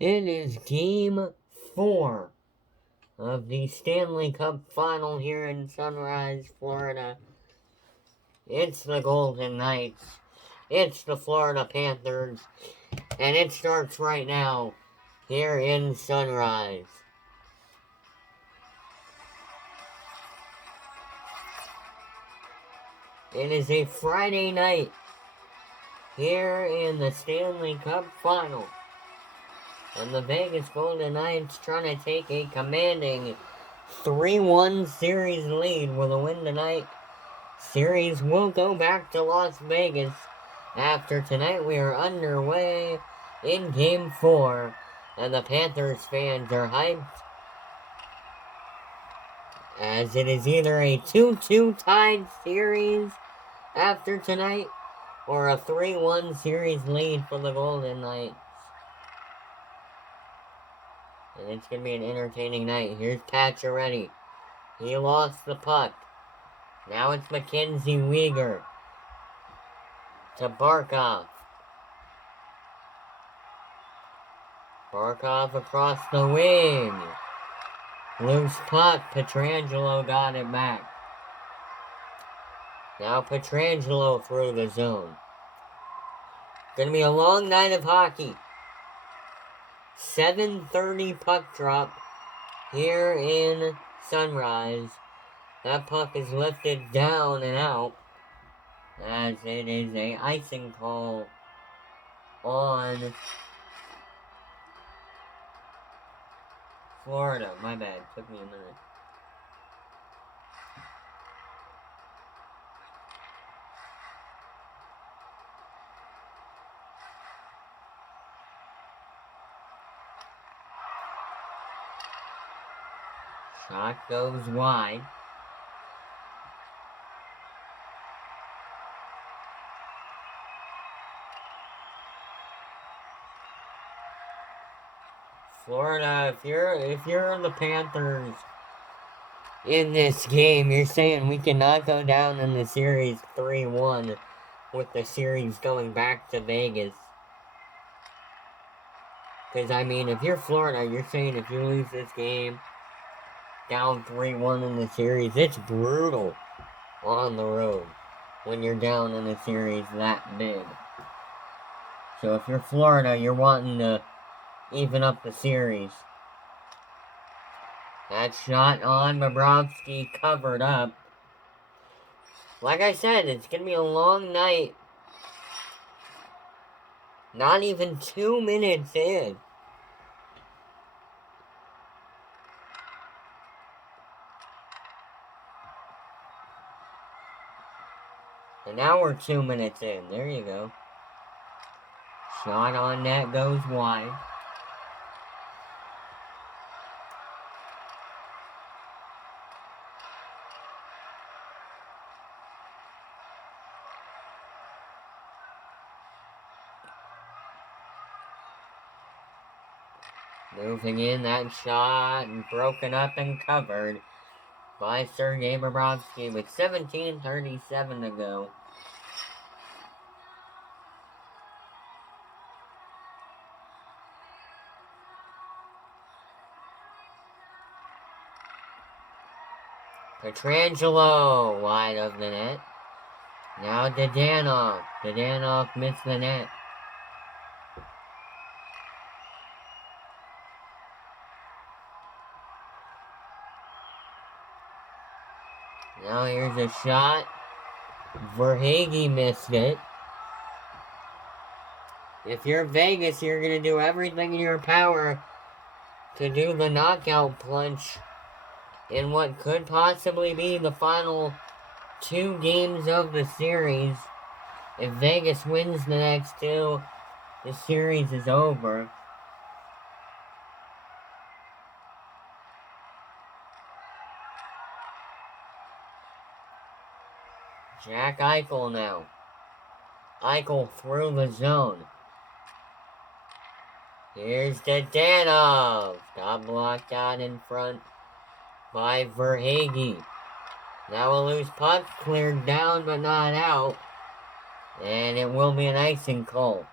It is game 4 of the Stanley Cup final here in Sunrise, Florida. It's the Golden Knights. It's the Florida Panthers. And it starts right now here in Sunrise. It is a Friday night here in the Stanley Cup final. And the Vegas Golden Knights trying to take a commanding 3-1 series lead with a win tonight. Series will go back to Las Vegas after tonight. We are underway in game 4, and the Panthers fans are hyped as it is either a 2-2 tied series after tonight or a 3-1 series lead for the Golden Knights. And it's going to be an entertaining night. Here's Pacioretty. He lost the puck. Now it's Mackenzie Weegar to Barkov. Barkov across the wing. Loose puck. Pietrangelo got it back. Now Pietrangelo through the zone. Gonna be a long night of hockey. 7:30 puck drop here in Sunrise. That puck is lifted down and out as it is a icing call on Florida. My bad. Took me a minute. Shot goes wide. Florida, if you're the Panthers in this game, you're saying we cannot go down in the series 3-1 with the series going back to Vegas. Because, I mean, if you're Florida, you're saying if you lose this game down 3-1 in the series, it's brutal on the road when you're down in a series that big. So if you're Florida, you're wanting to even up the series. That shot on Bobrovsky covered up. Like I said, it's going to be a long night. Not even 2 minutes in. And now we're 2 minutes in. There you go. Shot on net goes wide. Moving in, that shot broken up and covered by Sergei Bobrovsky with 17:37 to go. Pietrangelo wide of the net. Now Dadonov. Dadonov missed the net. Now here's a shot. Verhaeghe missed it. If you're Vegas, you're going to do everything in your power to do the knockout punch in what could possibly be the final 2 games of the series. If Vegas wins the next 2, the series is over. Jack Eichel now. Eichel through the zone. Here's Dadonov. Got blocked out in front by Verhaeghe. Now a loose puck, cleared down but not out. And it will be an icing call.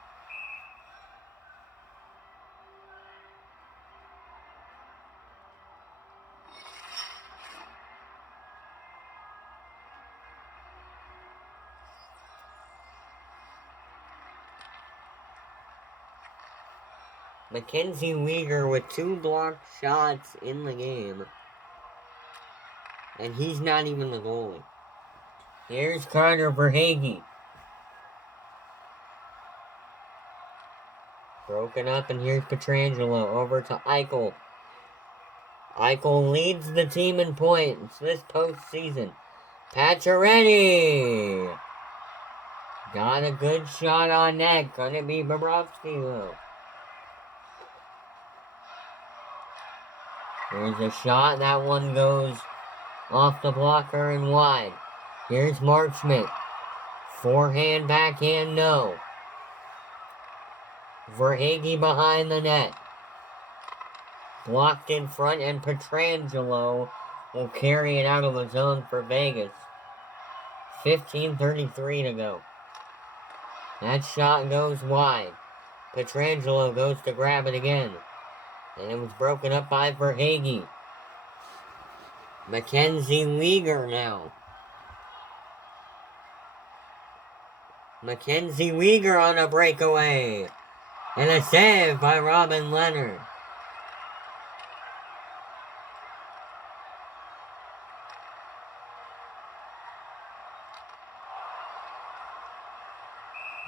Mackenzie Weegar with 2 blocked shots in the game. And he's not even the goalie. Here's Carter Verhaeghe. Broken up, and here's Pietrangelo over to Eichel. Eichel leads the team in points this postseason. Pacioretty! Got a good shot on net. Couldn't be Bobrovsky, though. There's a shot. That one goes off the blocker and wide. Here's Marchment. Forehand, backhand, no. Verhaeghe behind the net. Blocked in front, and Pietrangelo will carry it out of the zone for Vegas. 15:33 to go. That shot goes wide. Pietrangelo goes to grab it again. And it was broken up by Verhaeghe. Mackenzie Weegar now. Mackenzie Weegar on a breakaway. And a save by Robin Leonard.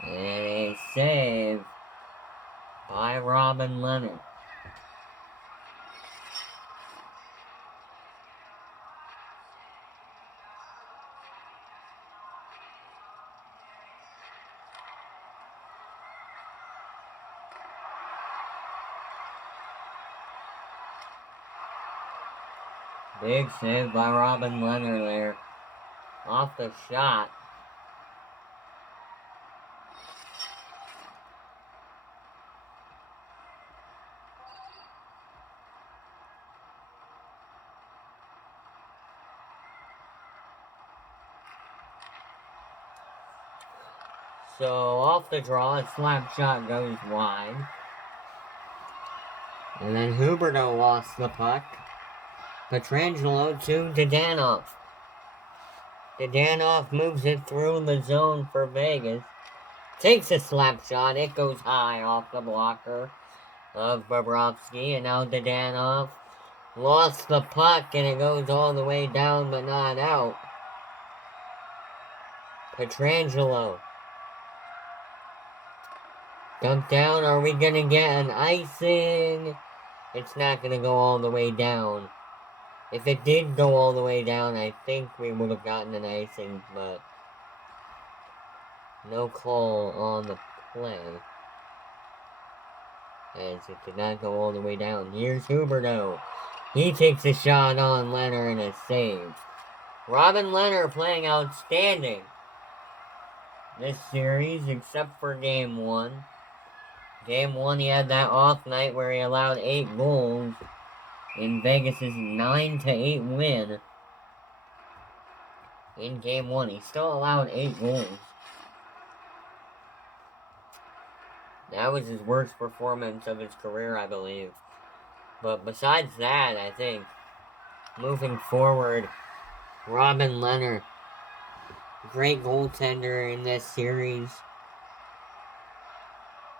And a save by Robin Leonard. Big save by Robin Leonard there. Off the shot. So off the draw, a slap shot goes wide. And then Huberdeau lost the puck. Pietrangelo to Dadonov. Dadonov moves it through the zone for Vegas. Takes a slap shot. It goes high off the blocker of Bobrovsky. And now Dadonov lost the puck, and it goes all the way down but not out. Pietrangelo. Dumped down. Are we going to get an icing? It's not going to go all the way down. If it did go all the way down, I think we would have gotten an icing, but no call on the play. As it did not go all the way down. Here's Huberdeau. He takes a shot on Leonard and a save. Robin Leonard playing outstanding this series, except for Game 1. Game 1, he had that off night where he allowed 8 goals in Vegas' 9-8 win. In Game 1, he still allowed 8 goals. That was his worst performance of his career, I believe. But besides that, I think, moving forward, Robin Leonard, great goaltender in this series.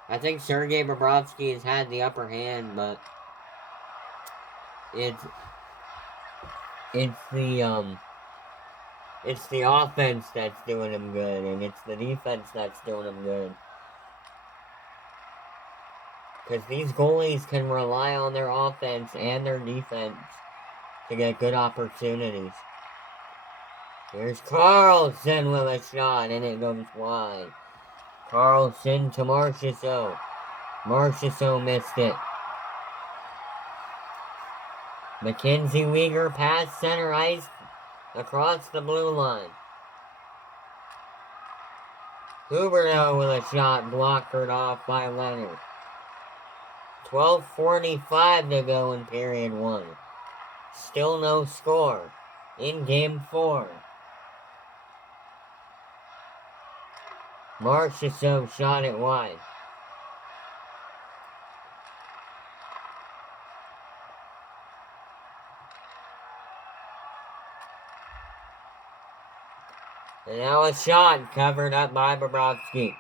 I think Sergei Bobrovsky has had the upper hand, but it's the offense that's doing him good, and it's the defense that's doing him good. Because these goalies can rely on their offense and their defense to get good opportunities. Here's Carlson with a shot, and it goes wide. Carlson to Marchessault. Marchessault missed it. Mackenzie Weegar past center ice across the blue line. Huberdeau with a shot blockered off by Leonard. 12:45 to go in period 1. Still no score in game 4. Marchessault shot it wide. And now a shot covered up by Bobrovsky.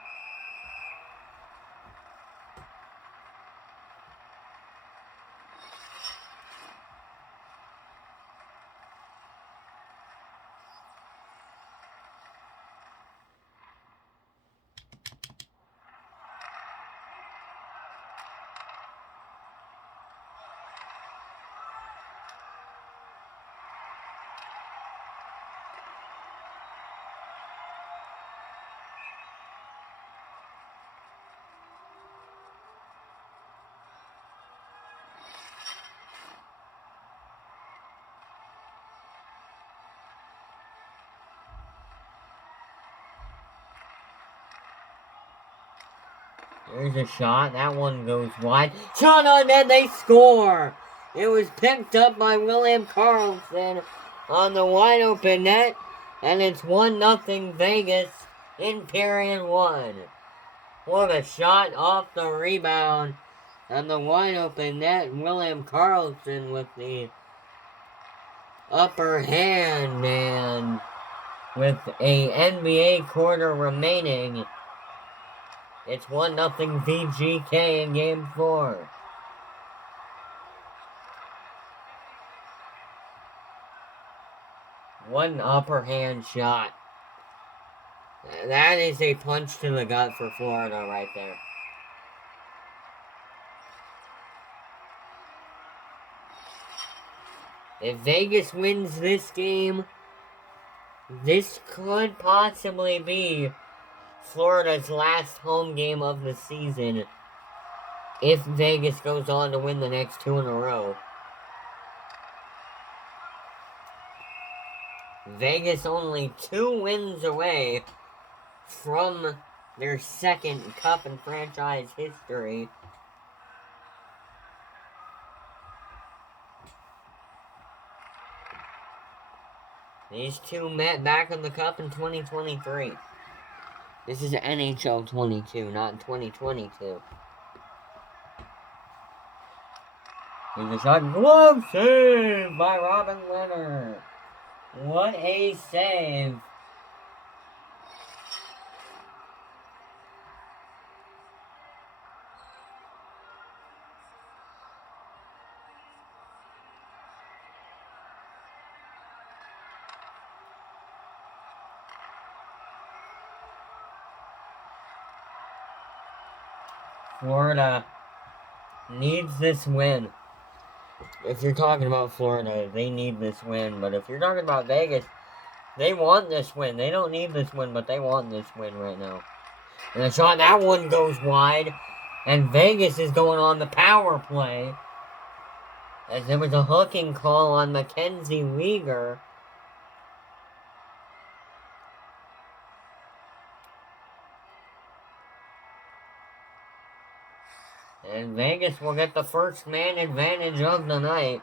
Here's a shot. That one goes wide. Shot on net. They score. It was picked up by William Karlsson on the wide open net. And it's 1-0 Vegas in period 1. What a shot off the rebound. And the wide open net. William Karlsson with the upper hand. And with a NBA quarter remaining, it's 1-0 VGK in Game 4. One upper hand shot. That is a punch to the gut for Florida right there. If Vegas wins this game, this could possibly be Florida's last home game of the season if Vegas goes on to win the next 2 in a row. Vegas only 2 wins away from their second cup in franchise history. These two met back in the cup in 2023. This is NHL 22, not 2022. Here's a shot. Glove save by Robin Leonard. What a save. Florida needs this win. If you're talking about Florida, they need this win. But if you're talking about Vegas, they want this win. They don't need this win, but they want this win right now. And the shot, that one goes wide. And Vegas is going on the power play. As there was a hooking call on Mackenzie Weegar. And Vegas will get the first man advantage of the night.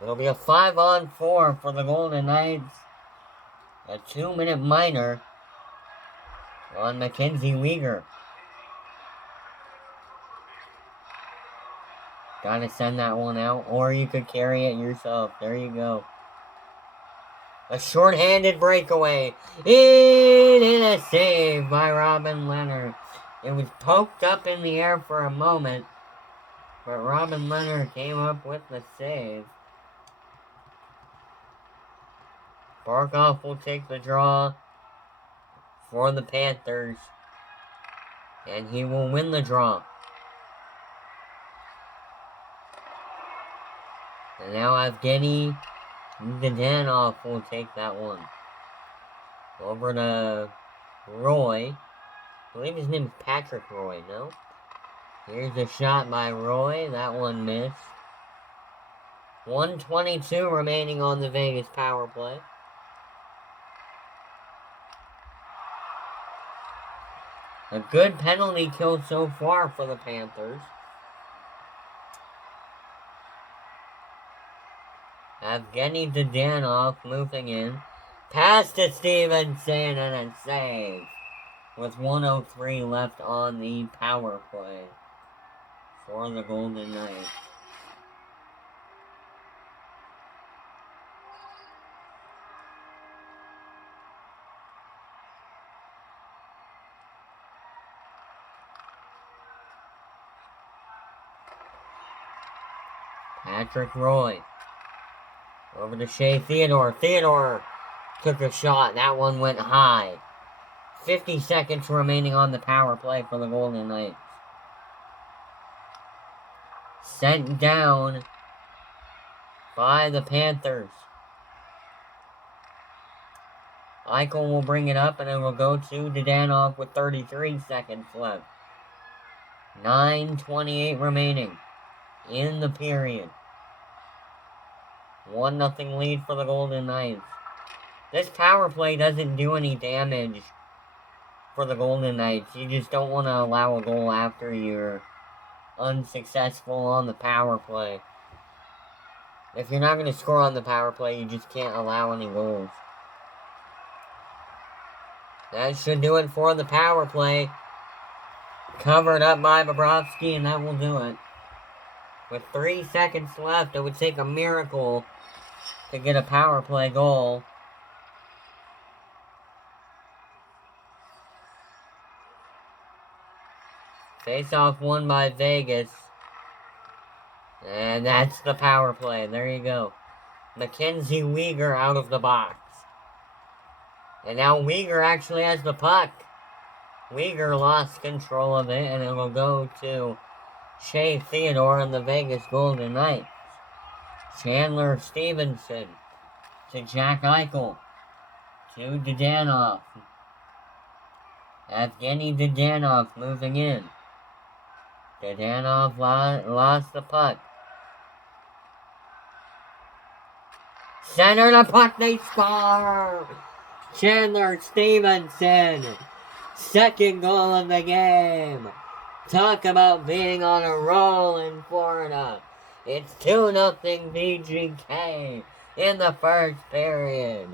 It'll be a 5-on-4 for the Golden Knights. A 2-minute minor on Mackenzie Weegar. Gotta send that one out, or you could carry it yourself. There you go. A short-handed breakaway. In and a save by Robin Leonard. It was poked up in the air for a moment, but Robin Leonard came up with the save. Barkov will take the draw for the Panthers, and he will win the draw. And now Evgeny Dadonov will take that one. Over to Roy. I believe his name is Patrick Roy, no? Here's a shot by Roy. That one missed. 1:22 remaining on the Vegas power play. A good penalty kill so far for the Panthers. Evgeny Dadonov moving in. Pass to Stevenson and a save. With 1:03 left on the power play for the Golden Knights. Patrick Roy. Over to Shea Theodore. Theodore took a shot. That one went high. 50 seconds remaining on the power play for the Golden Knights. Sent down by the Panthers. Eichel will bring it up and it will go to Dadonov with 33 seconds left. 9:28 remaining in the period. 1-0 lead for the Golden Knights. This power play doesn't do any damage for the Golden Knights. You just don't want to allow a goal after you're unsuccessful on the power play. If you're not going to score on the power play, you just can't allow any goals. That should do it for the power play. Covered up by Bobrovsky, and that will do it. With 3 seconds left, it would take a miracle to get a power play goal. Face-off won by Vegas. And that's the power play. There you go. Mackenzie Weegar out of the box. And now Weegar actually has the puck. Weegar lost control of it, and it will go to Shea Theodore and the Vegas Golden Knights. Chandler Stevenson to Jack Eichel. To Dadonov. Evgeny Dadonov moving in. Dadonov lost the puck. Center the puck, they score! Chandler Stevenson, second goal of the game. Talk about being on a roll in Florida. It's 2-0 VGK in the first period.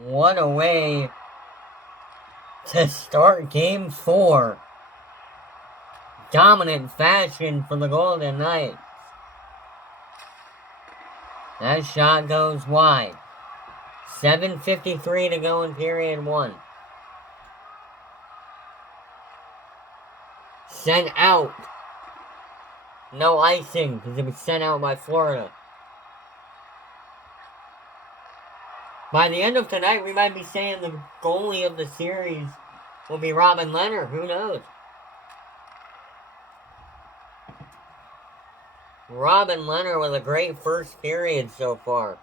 What a way to start Game 4. Dominant fashion for the Golden Knights. That shot goes wide. 7:53 to go in period 1. Sent out. No icing because it was sent out by Florida. By the end of tonight, we might be saying the goalie of the series will be Robin Lehner. Who knows? Robin Lehner with a great first period so far.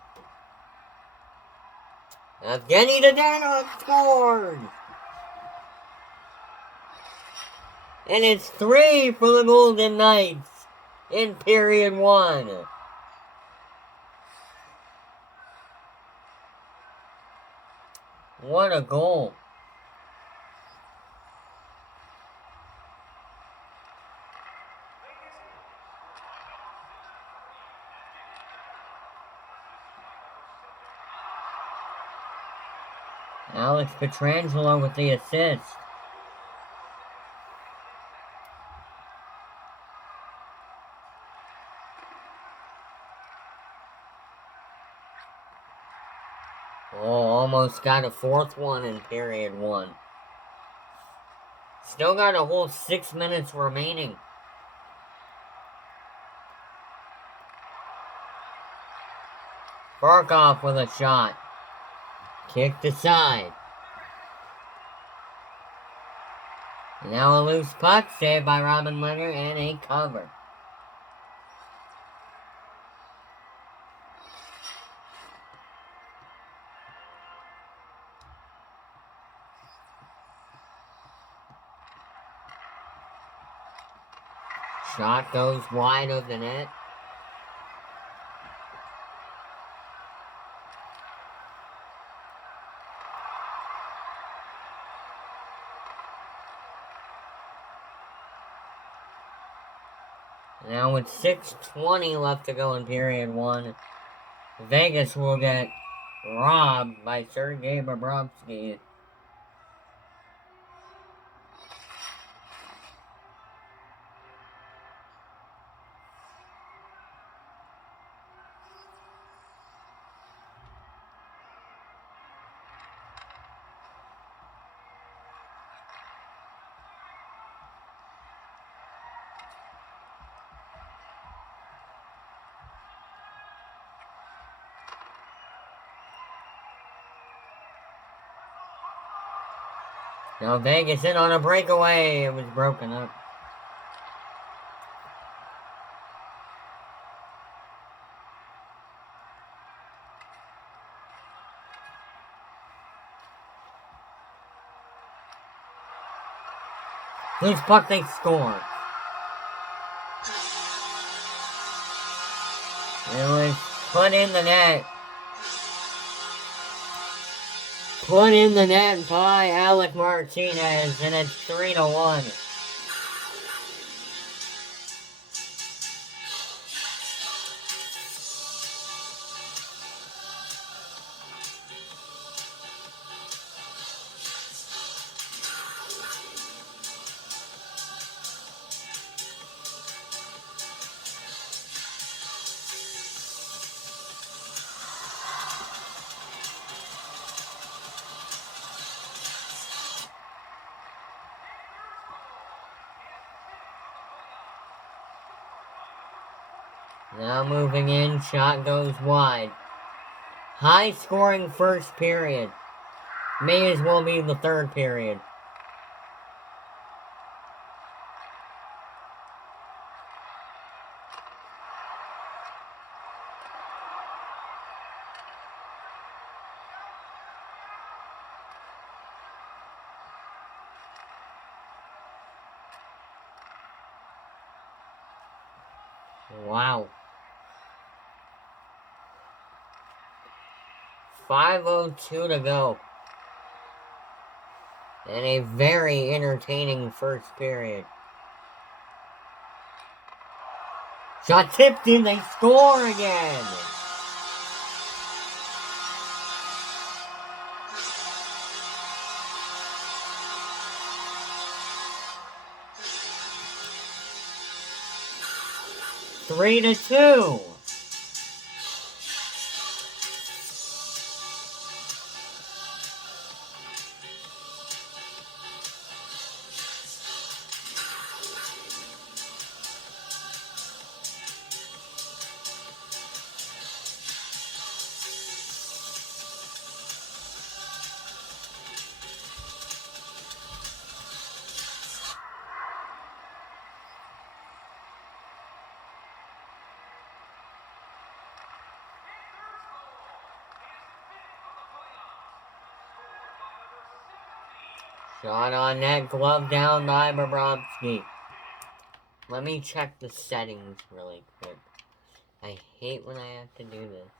Evgeny Dadonov scored! And it's 3 for the Golden Knights in period 1. What a goal. Alex Pietrangelo with the assist. Oh, almost got a fourth one in period 1. Still got a whole 6 minutes remaining. Barkov with a shot. Kicked aside. Now a loose puck saved by Robin Lehner and a cover. Shot goes wide of the net. Now with 6:20 left to go in period 1, Vegas will get robbed by Sergei Bobrovsky. Now Vegas in on a breakaway. It was broken up. Loose puck, they score. It was put in the net. Put in the net by Alec Martinez, and it's 3-1. Now moving in, shot goes wide. High scoring first period. May as well be the third period. Wow. 5:02 to go. And a very entertaining first period. Shot tipped in, they score again! Three to two. Shot on net, glove down by Bobrovsky. Let me check the settings really quick. I hate when I have to do this.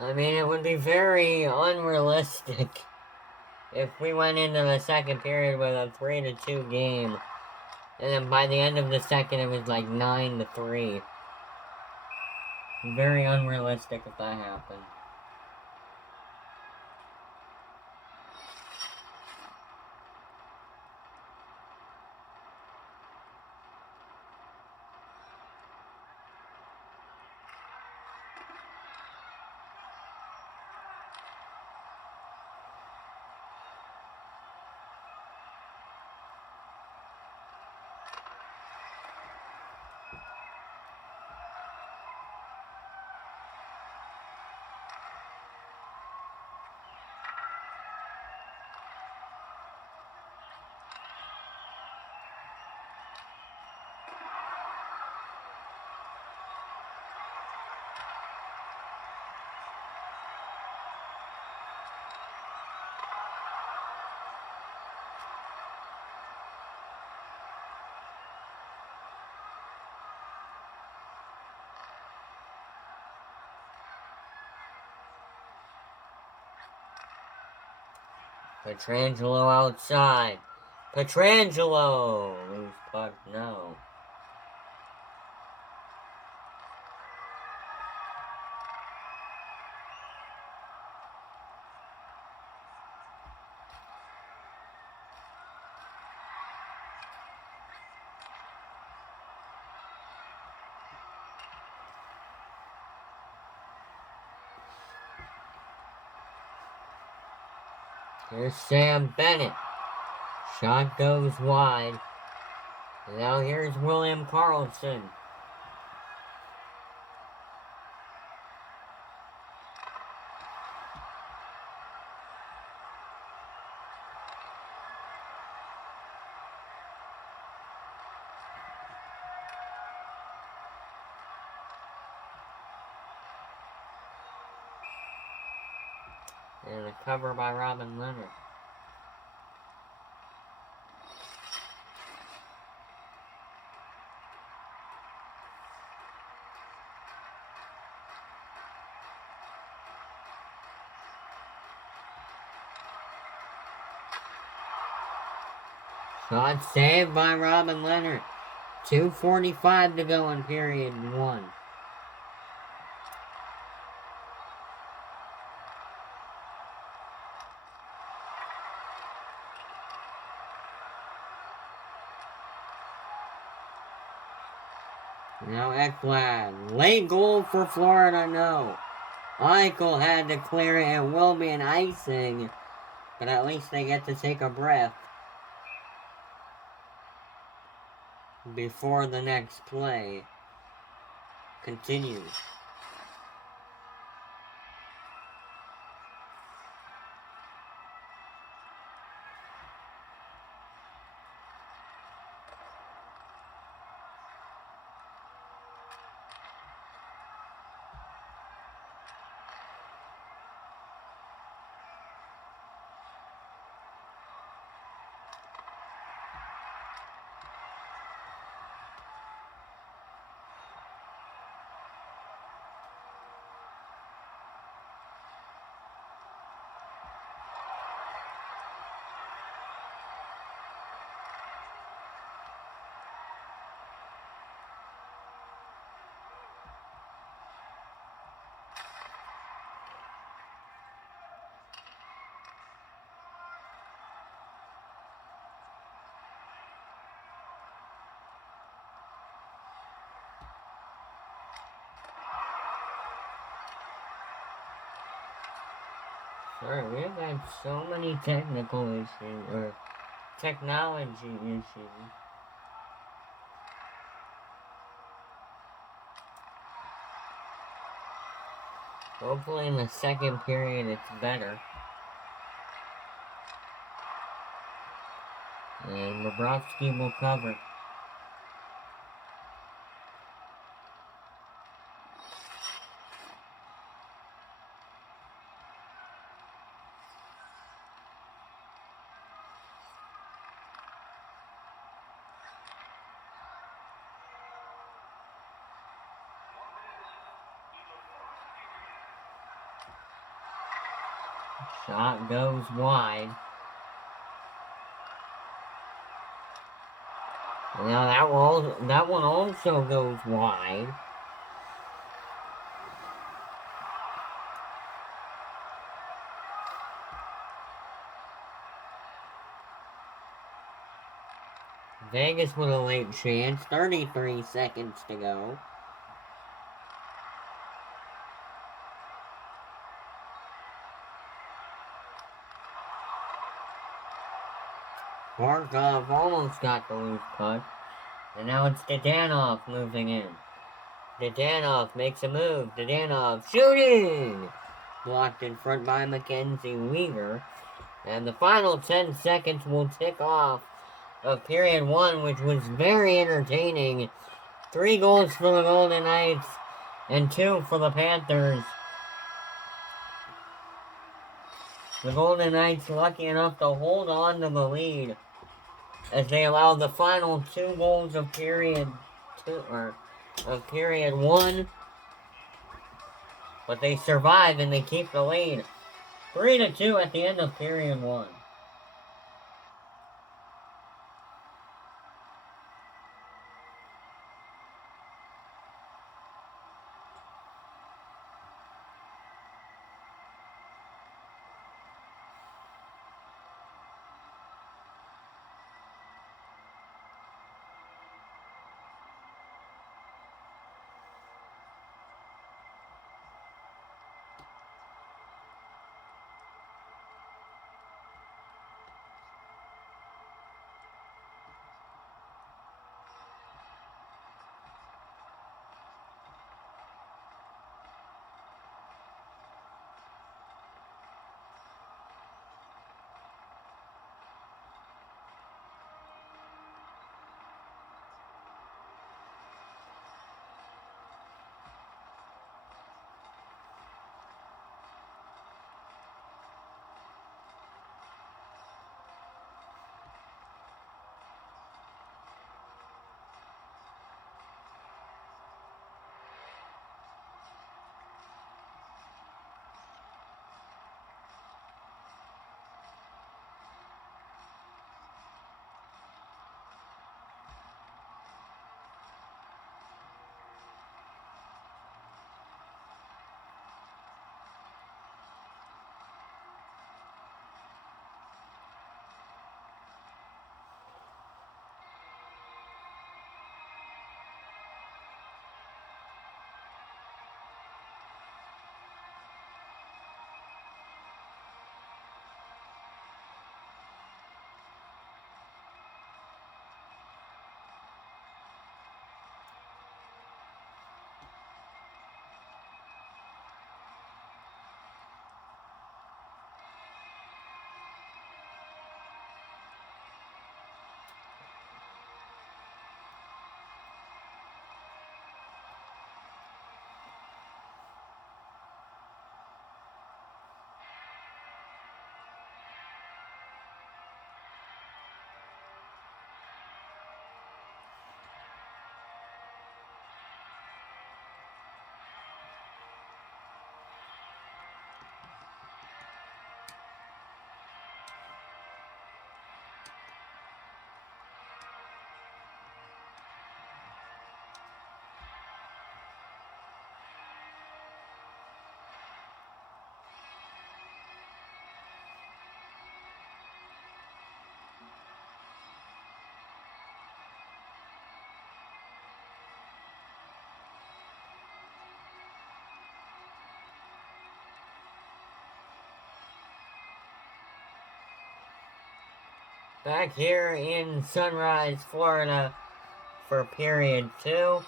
I mean, it would be very unrealistic if we went into the second period with a 3-2 game, and then by the end of the second it was like 9-3. Very unrealistic if that happened. Pietrangelo outside. Pietrangelo! Loose puck, no. Here's Sam Bennett. Shot goes wide. Now here's William Carlson. And a cover by Robin Leonard. Shot saved by Robin Leonard. 2:45 to go in period one. Now Ekblad. Late goal for Florida, no. Eichel had to clear it. It will be an icing, but at least they get to take a breath before the next play continues. Sorry, we've had so many technical issues, or technology issues. Hopefully in the second period it's better. And Bobrovsky will cover. Shot goes wide. Now that one also goes wide. Vegas with a late chance. 33 seconds to go. Barkov almost got the loose puck. And now it's Dadonov moving in. Dadonov makes a move. Dadonov shooting! Blocked in front by Mackenzie Weaver. And the final 10 seconds will tick off of period one, which was very entertaining. 3 goals for the Golden Knights and 2 for the Panthers. The Golden Knights lucky enough to hold on to the lead as they allow the final 2 goals of period one. But they survive and they keep the lead. 3-2 at the end of period one. Back here in Sunrise, Florida for period 2. You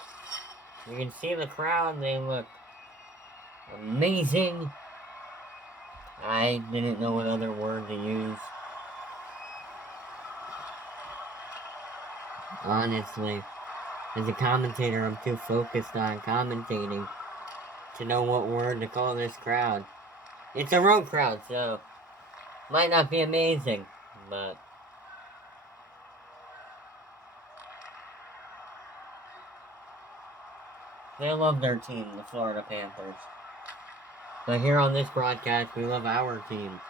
can see the crowd, they look amazing. I didn't know what other word to use. Honestly, as a commentator, I'm too focused on commentating to know what word to call this crowd. It's a road crowd, so might not be amazing, but they love their team, the Florida Panthers. But here on this broadcast, we love our team,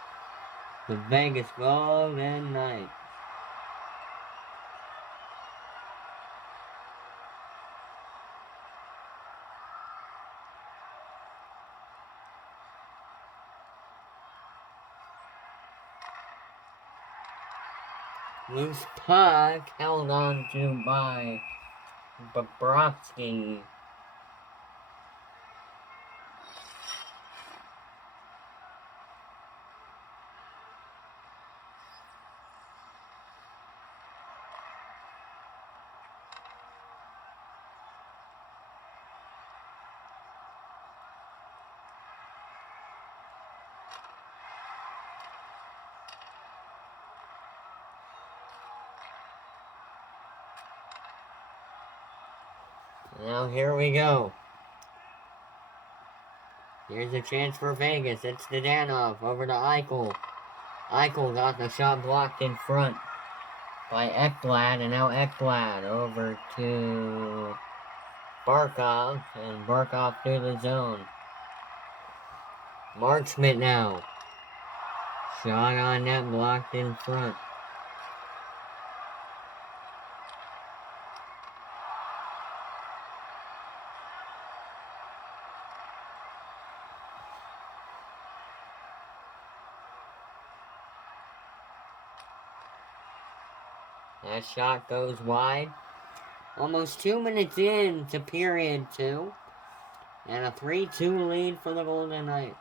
the Vegas Golden Knights. Loose puck held on to by Bobrovsky. Now here we go. Here's a chance for Vegas. It's Zdanov over to Eichel. Eichel got the shot blocked in front by Ekblad, and now Ekblad over to Barkov, and Barkov through the zone. Marchment now. Shot on net, blocked in front. That shot goes wide. Almost 2 minutes into period 2. And a 3-2 lead for the Golden Knights.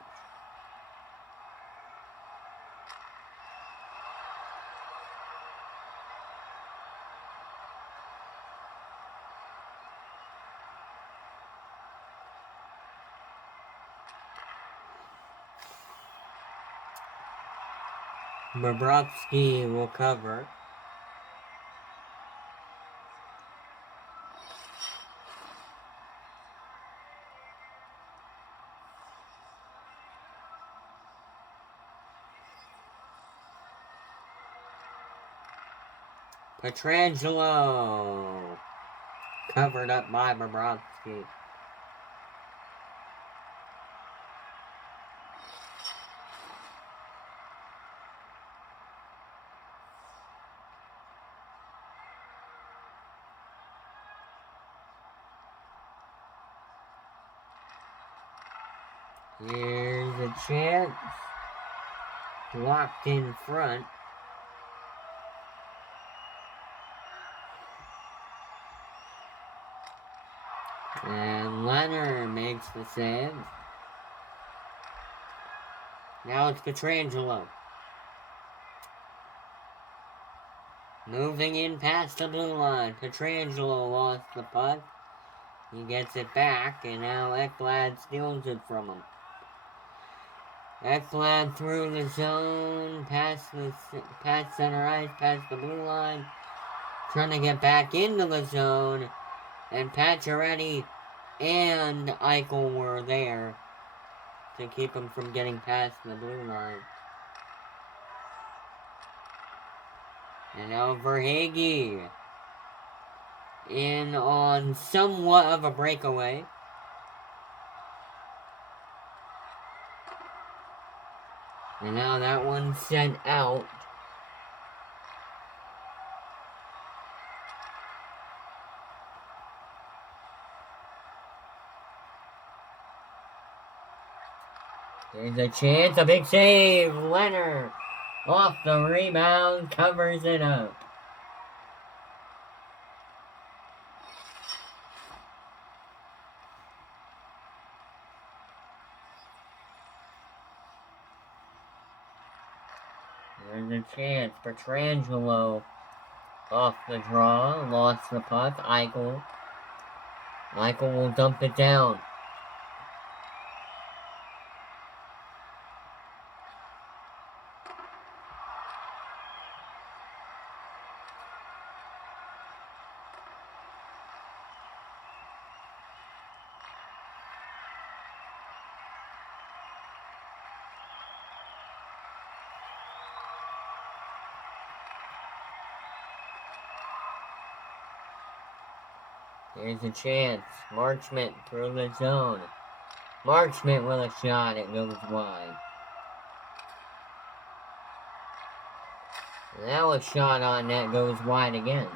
Bobrovsky will cover. Pietrangelo covered up by Bobrovsky. Here's a chance. Blocked in front. And Leonard makes the save. Now it's Pietrangelo. Moving in past the blue line. Pietrangelo lost the puck. He gets it back, and now Ekblad steals it from him. Ekblad through the zone, past center ice, past the blue line. Trying to get back into the zone. And Pacioretty and Eichel were there to keep him from getting past the blue line. And now Verhaeghe in on somewhat of a breakaway. And now that one's sent out. There's a chance, a big save. Leonard off the rebound, covers it up. There's a chance. Petrangelo off the draw. Lost the puck. Eichel. Eichel will dump it down. Here's a chance. Marchment through the zone. Marchment with a shot. It goes wide. Now a shot on net goes wide again.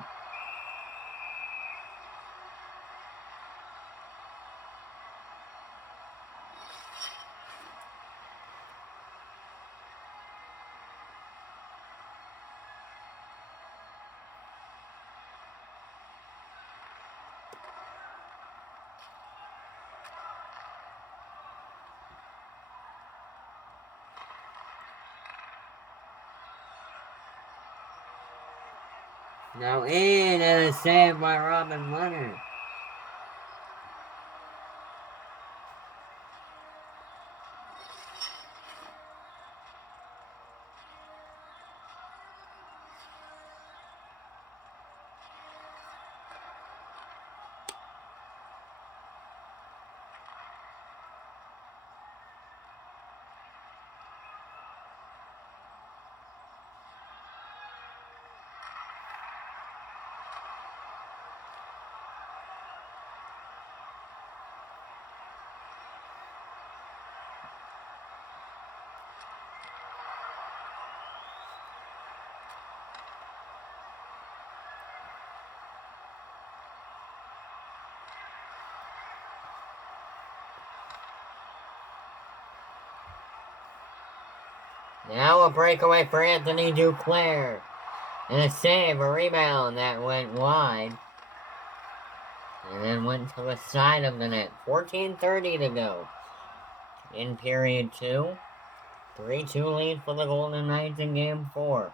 Now in and a save by Robin Leonard. Now a breakaway for Anthony Duclair. And a save, a rebound that went wide. And then went to the side of the net. 14:30 to go. In period 2. 3-2 lead for the Golden Knights in game 4.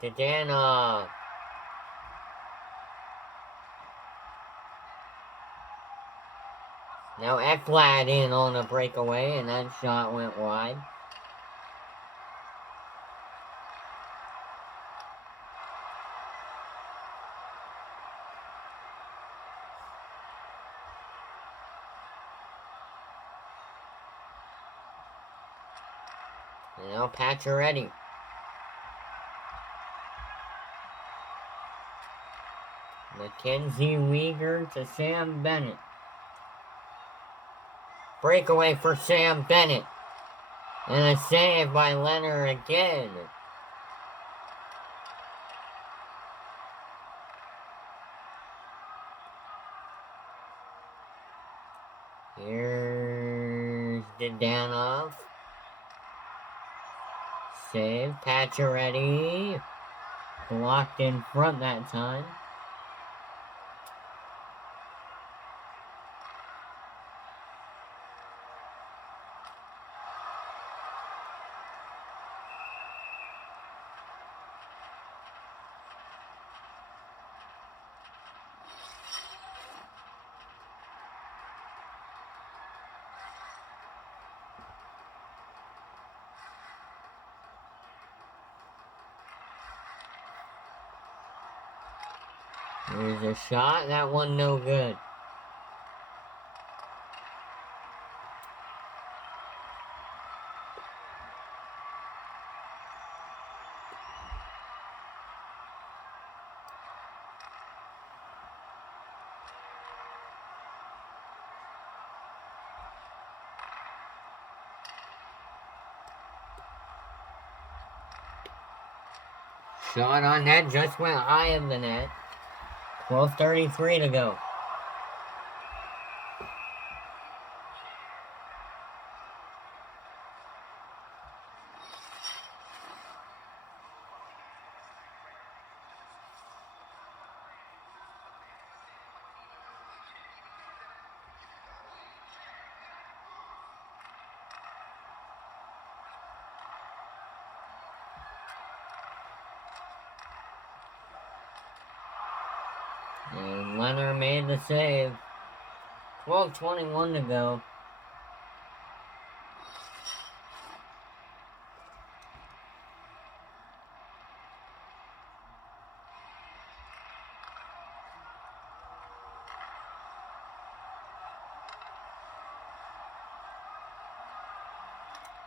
Dadana. Now Ekblad in on a breakaway, and that shot went wide. And now Pacioretty. Mackenzie Weegar to Sam Bennett. Breakaway for Sam Bennett. And a save by Leonard again. Here's Dadanoff. Save. Pacioretty. Blocked in front that time. There's a shot. That one no good. Shot on net just went high of the net. 12:33 to go. And Leonard made the save. 12:21 to go.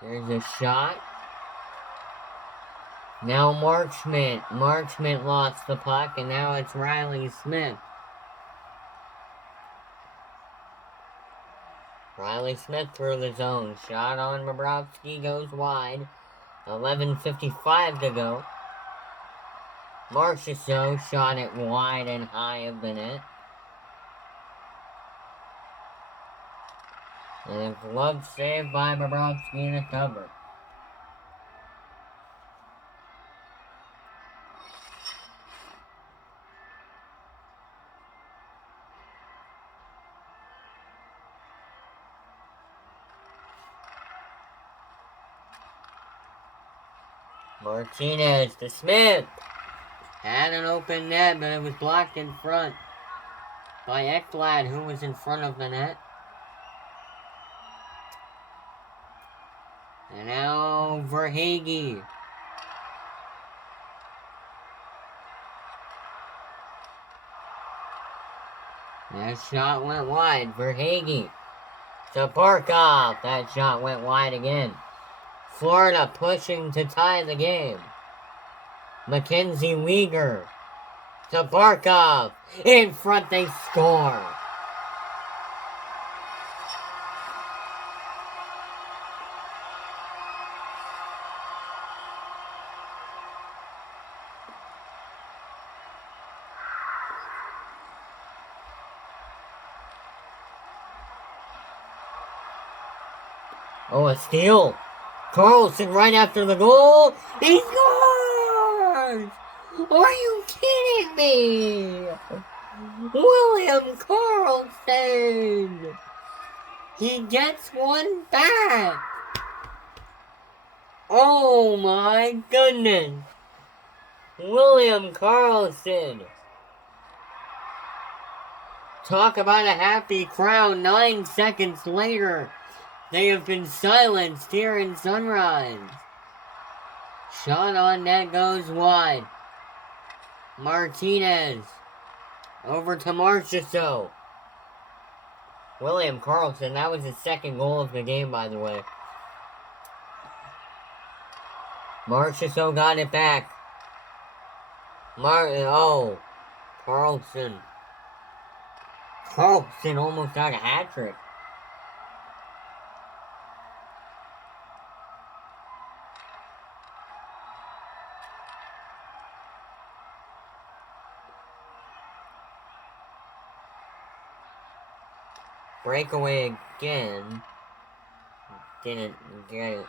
There's a shot. Now Mark Schmidt. Mark Schmidt lost the puck, and now it's Riley Smith. Riley Smith through the zone. Shot on Bobrovsky goes wide. 11:55 to go. Marchessault shot it wide and high of the net. And a glove saved by Bobrovsky in the cover. Martinez to Smith. Had an open net, but it was blocked in front by Ekblad, who was in front of the net. And now Verhaeghe. That shot went wide. Verhaeghe to Barkov. That shot went wide again. Florida pushing to tie the game. Mackenzie Weegar to Barkov. In front, they score. Oh, a steal. Carlson right after the goal. He scores! Are you kidding me? William Carlson! He gets one back! Oh my goodness! William Carlson! Talk about a happy crowd. 9 seconds later, they have been silenced here in Sunrise. Shot on net goes wide. Martinez. Over to Marchessault. William Carlson, that was his second goal of the game, by the way. Marchessault got it back. Carlson. Carlson almost got a hat trick. Breakaway again. Didn't get it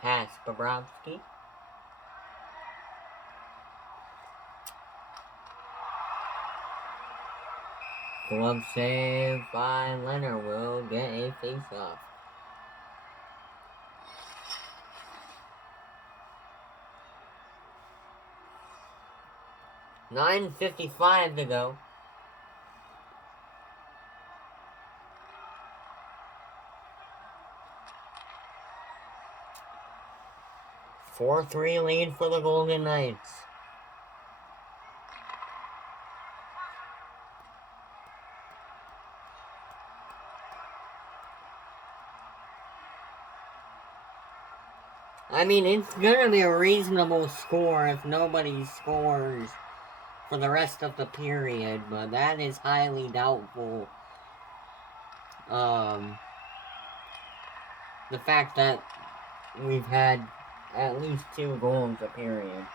past Bobrovsky. Glove save by Leonard will get a face-off. $9:55 to go. A 4-3 lead for the Golden Knights. I mean, it's gonna be a reasonable score if nobody scores for the rest of the period, but that is highly doubtful. The fact that we've had at least 2 goals a period.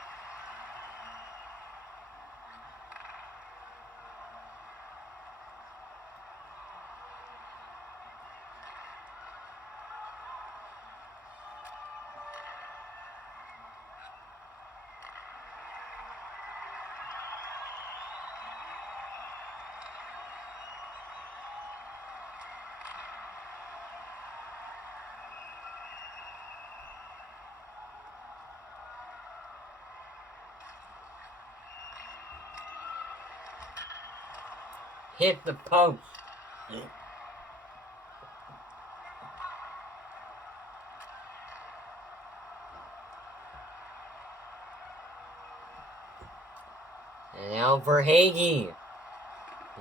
hit the post. And now for Hagee.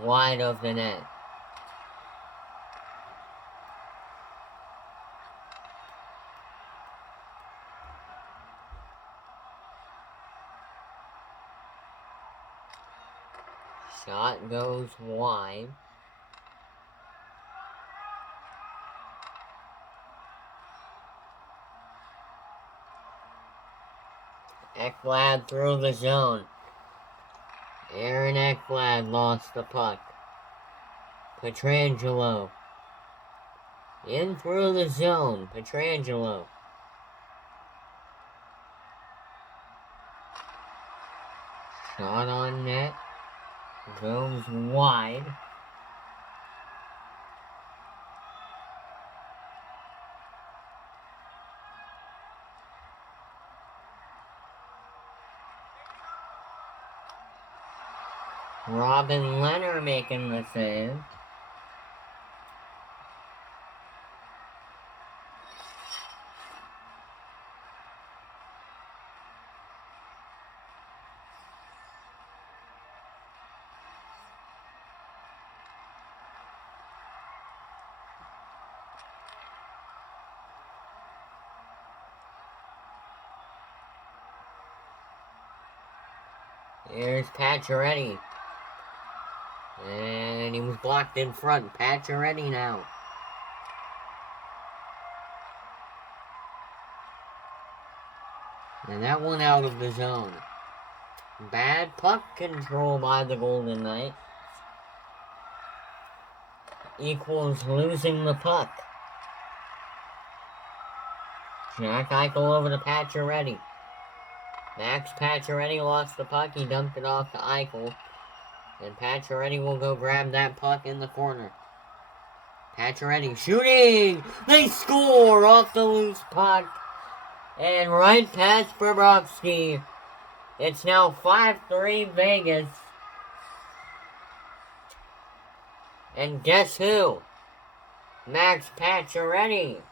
Wide of the net. Shot goes wide. Ekblad through the zone. Aaron Ekblad lost the puck. Pietrangelo. In through the zone. Pietrangelo. Shot on net. Goes wide. Robin Leonard making the save. Here's Pacioretty. And he was blocked in front. Pacioretty now. And that one out of the zone. Bad puck control by the Golden Knights. Equals losing the puck. Jack Eichel over to Pacioretty. Max Pacioretty lost the puck. He dumped it off to Eichel. And Pacioretty will go grab that puck in the corner. Pacioretty shooting! They score off the loose puck. And right past Bobrovsky. It's now 5-3 Vegas. And guess who? Max Pacioretty.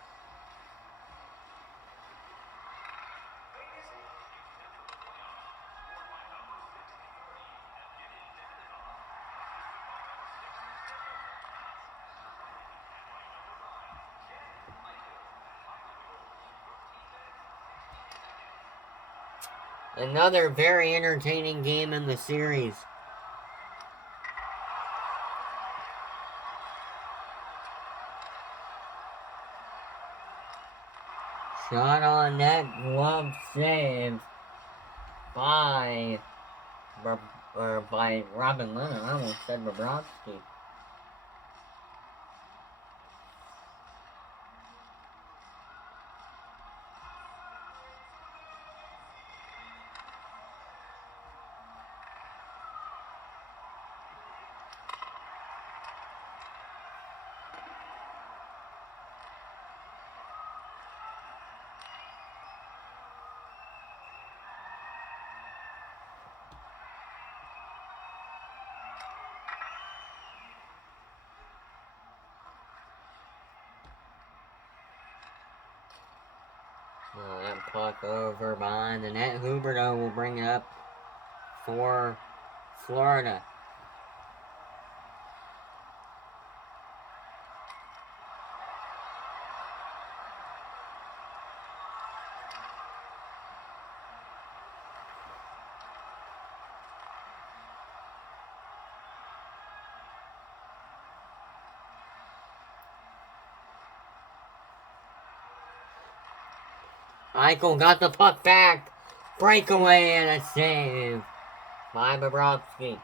Another very entertaining game in the series. Shot on net, glove save by Robin Leonard. I almost said Bobrovsky. Oh, that puck over behind the net. Huberdeau will bring it up for Florida. Eichel got the puck back. Breakaway and a save by Bobrovsky.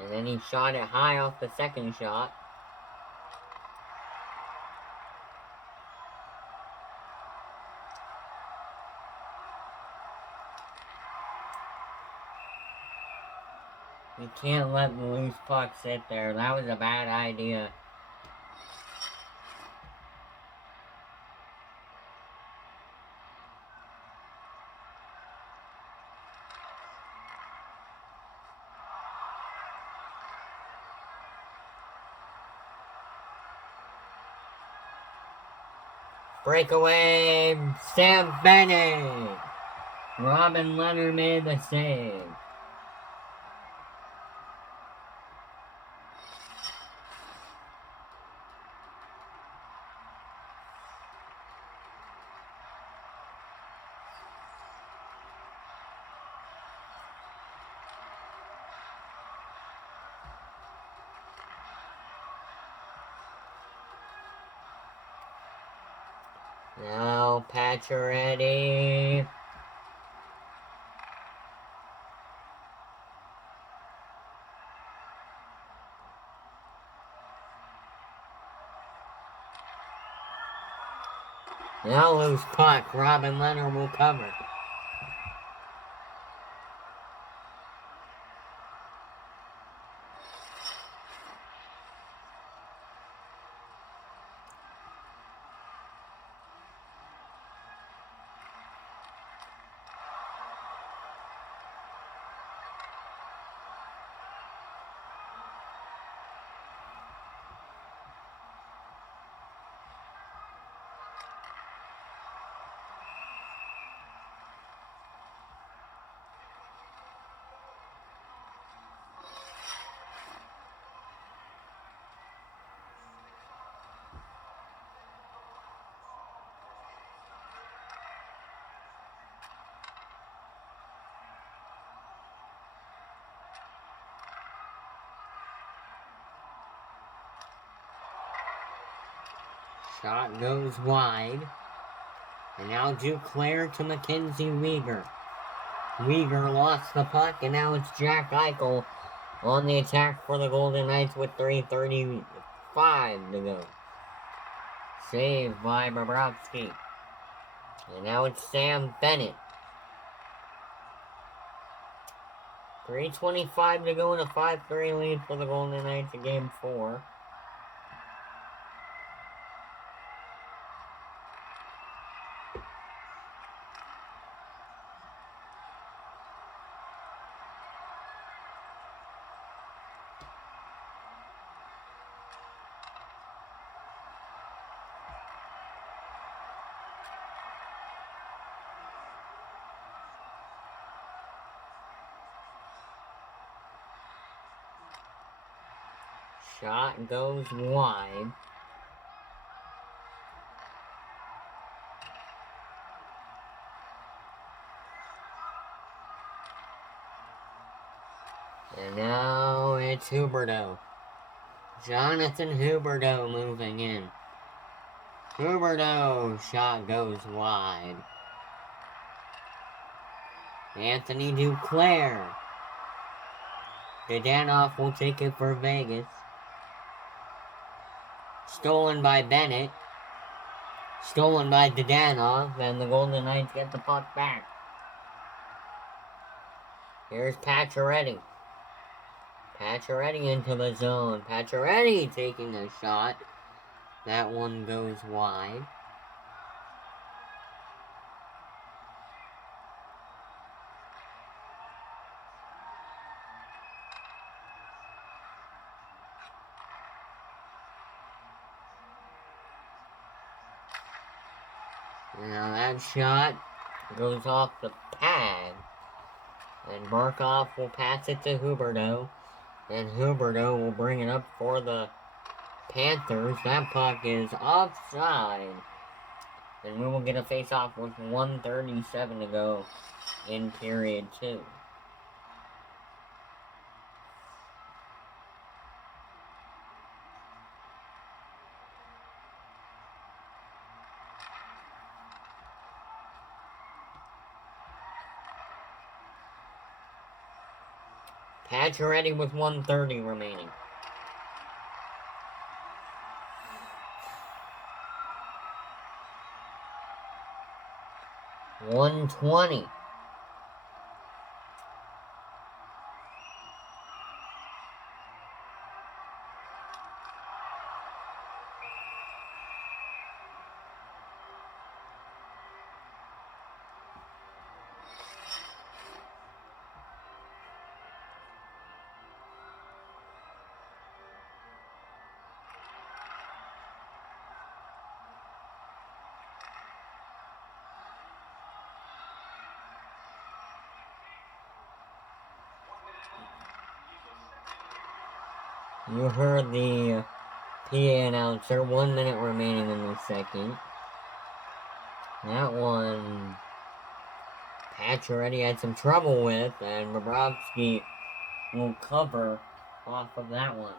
And then he shot it high off the second shot. You can't let the loose puck sit there. That was a bad idea. Breakaway, Sam Bennett. Robin Leonard made the save. Now Pacioretty. Now loose puck. Robin Leonard will cover. Shot goes wide. And now Duclair to Mackenzie Weegar. Weegar lost the puck, and now it's Jack Eichel on the attack for the Golden Knights with 3:35 to go. Saved by Bobrovsky. And now it's Sam Bennett. 3:25 to go in a 5-3 lead for the Golden Knights in Game 4. Shot goes wide. And now it's Huberdeau. Jonathan Huberdeau moving in. Huberdeau, shot goes wide. Anthony Duclair. Dadanoff will take it for Vegas. Stolen by Bennett. Stolen by Dadanoff, and the Golden Knights get the puck back. Here's Pacioretty. Pacioretty into the zone. Pacioretty taking a shot. That one goes wide. Now that shot goes off the pad. And Barkov will pass it to Huberdeau. And Huberdeau will bring it up for the Panthers. That puck is offside. And we will get a face-off with 1:37 to go in period 2. Pacioretty with 1:30 remaining. $120. You heard the PA announcer. 1 minute remaining in the second. That one, Pacioretty had some trouble with, and Bobrovsky will cover off of that one.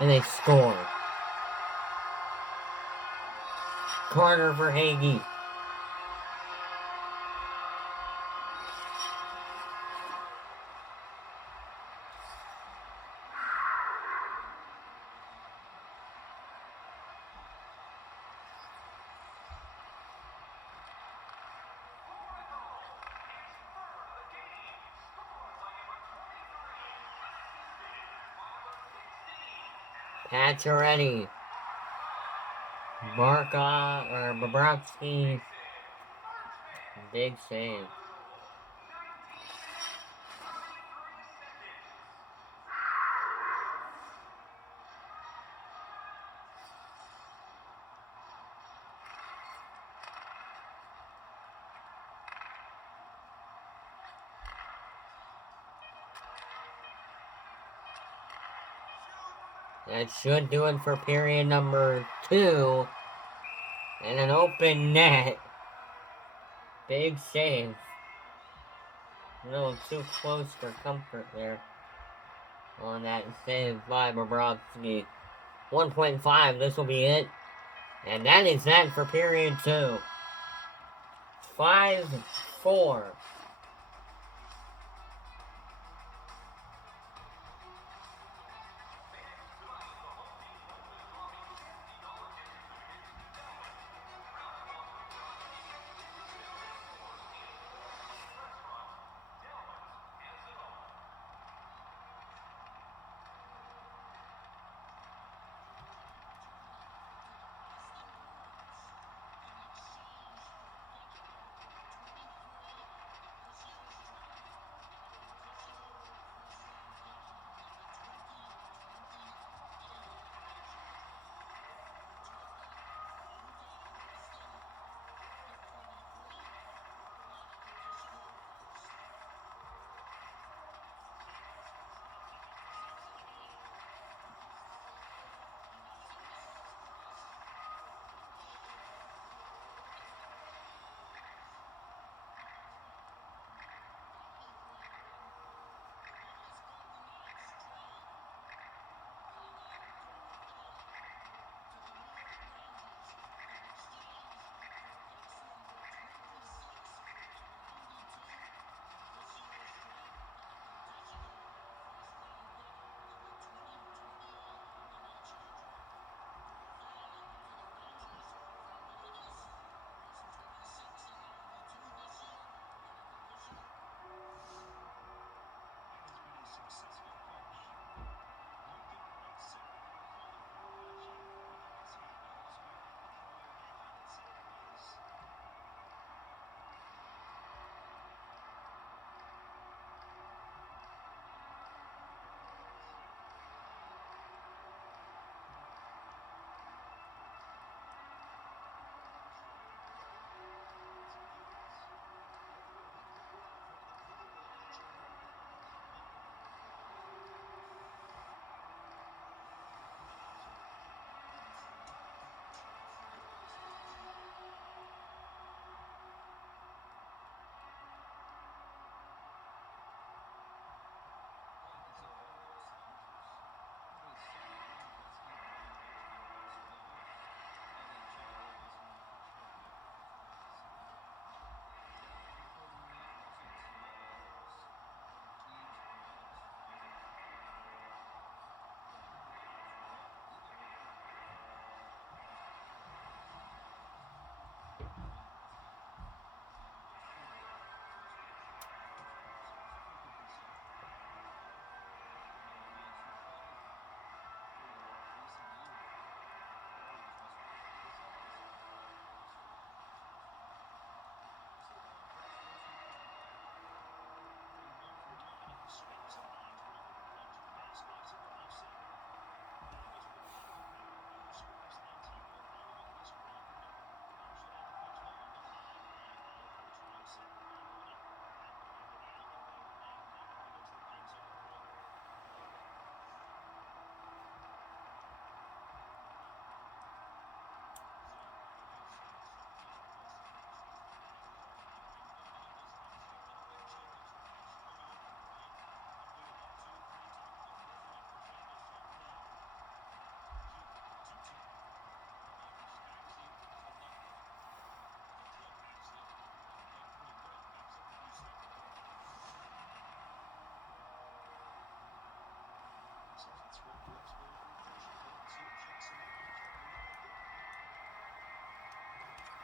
And they score. Carter for Hagee. Pacioretty. Bobrovsky. Big save. That should do it for period number 2. And an open net. Big save. A little too close for comfort there on that save by Bobrovsky. 1.5, this will be it. And that is that for period 2. 5-4.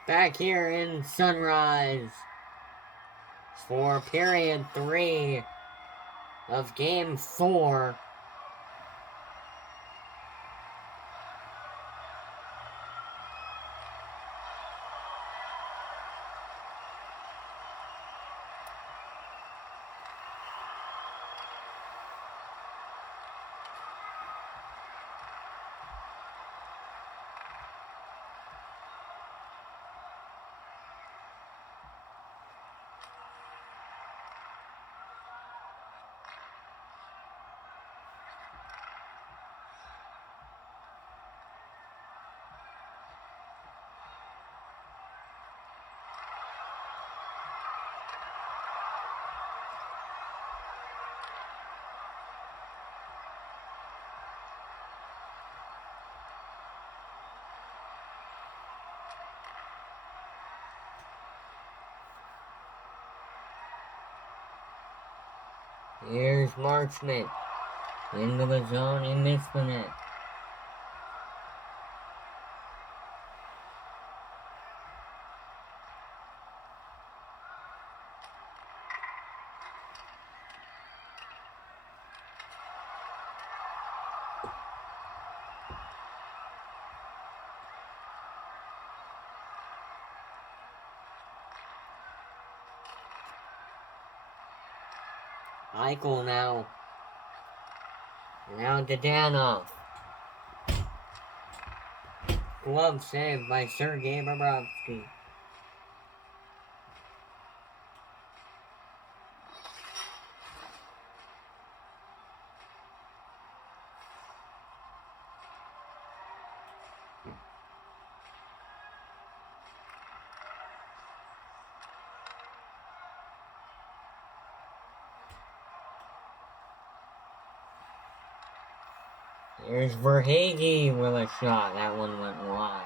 back here in Sunrise for period 3 of game 4. Here's Marchment. Into the zone, he missed the net. Eichel now. Now to Danov. Glove saved by Sergei Bobrovsky. Here's Verhage with a shot. That one went wide.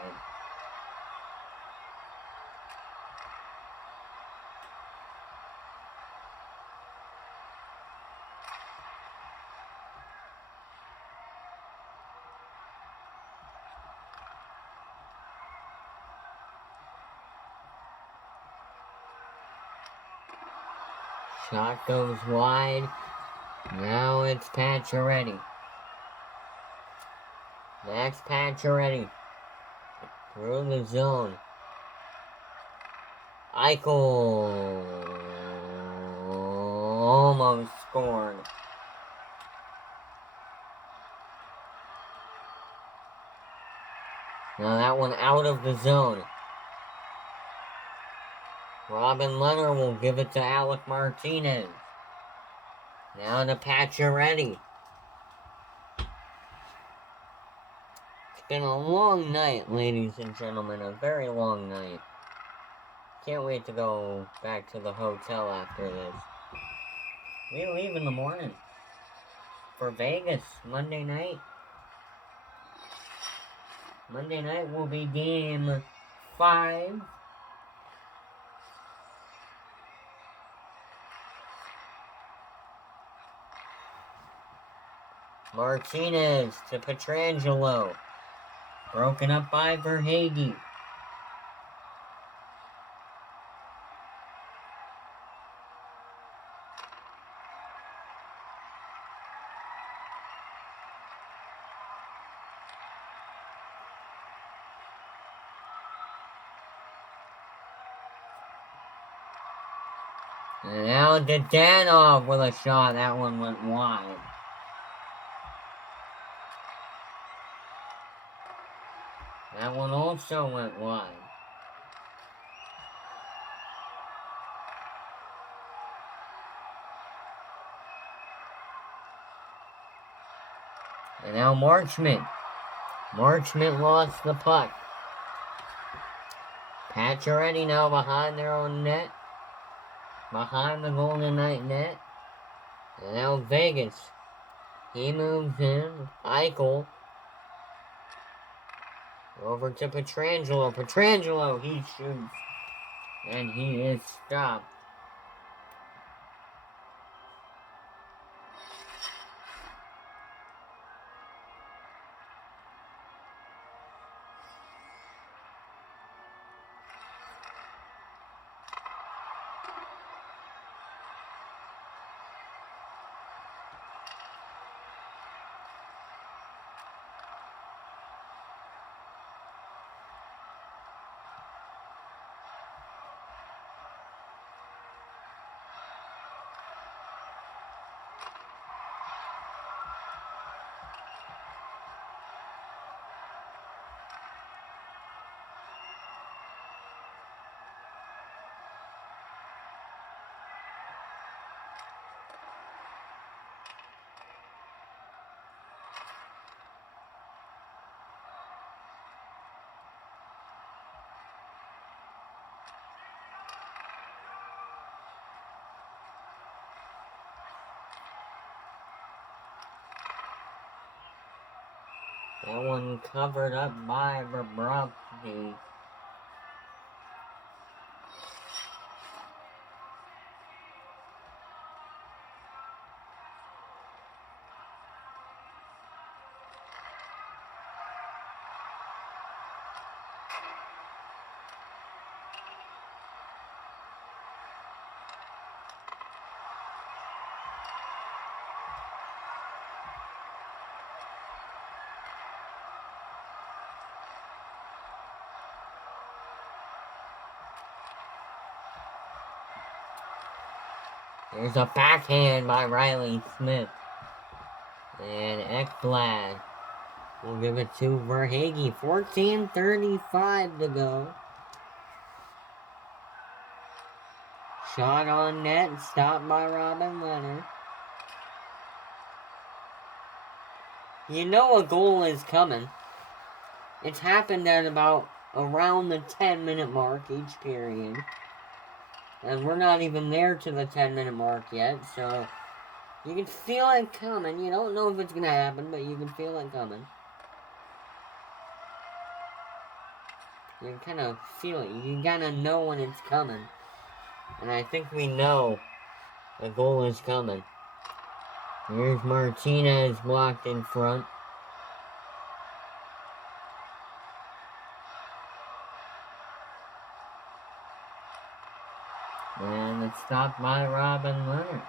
Shot goes wide. Now it's Pacioretty. Max Pacioretty. Through the zone. Eichel almost scored. Now that one out of the zone. Robin Leonard will give it to Alec Martinez. Now to Pacioretty. It's been a long night, ladies and gentlemen. A very long night. Can't wait to go back to the hotel after this. We leave in the morning for Vegas Monday night. Monday night will be game 5. Martinez to Pietrangelo. Broken up by Verhage. And now to Danov with a shot. That one went wide. That one also went wide. And now Marchment. Marchment lost the puck. Pacioretty now behind their own net. Behind the Golden Knight net. And now Vegas. He moves in. Eichel. Over to Pietrangelo. Pietrangelo, he shoots. And he is stopped. That one covered up by Bobrovsky. There's a backhand by Riley Smith. And Ekblad will give it to Verhaeghe. 14:35 to go. Shot on net, stopped by Robin Leonard. You know a goal is coming. It's happened at about around the 10-minute mark each period. And we're not even there to the 10-minute mark yet, so you can feel it coming. You don't know if it's going to happen, but you can feel it coming. You can kind of feel it. You can kind of know when it's coming. And I think we know the goal is coming. Here's Martinez blocked in front. And it's stopped by Robin Leonard.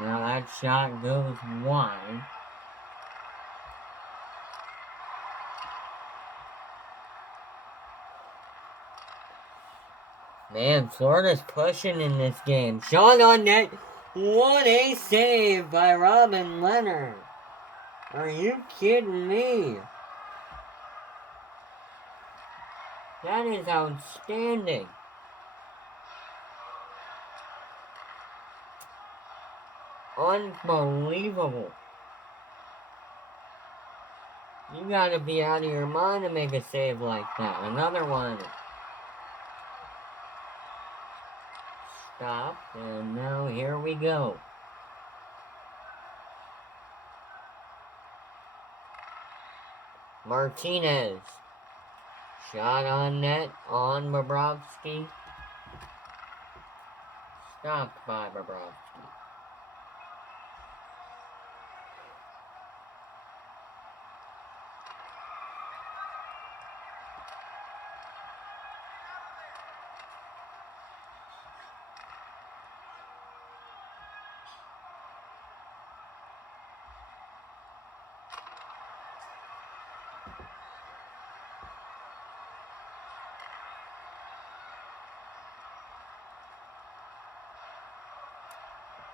Now that shot goes wide. Man, Florida's pushing in this game. Shot on net. What a save by Robin Leonard. Are you kidding me? That is outstanding. Unbelievable. You gotta be out of your mind to make a save like that. Another one. Stop. And now here we go. Martinez. Shot on net on Bobrovsky. Stopped by Bobrovsky.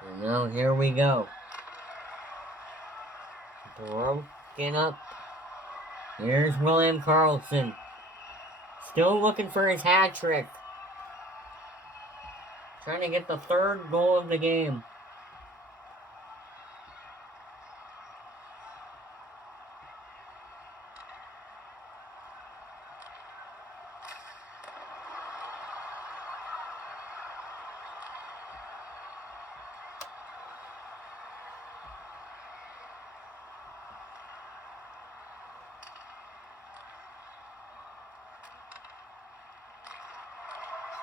And now here we go. Broken up. Here's William Karlsson. Still looking for his hat trick. Trying to get the third goal of the game.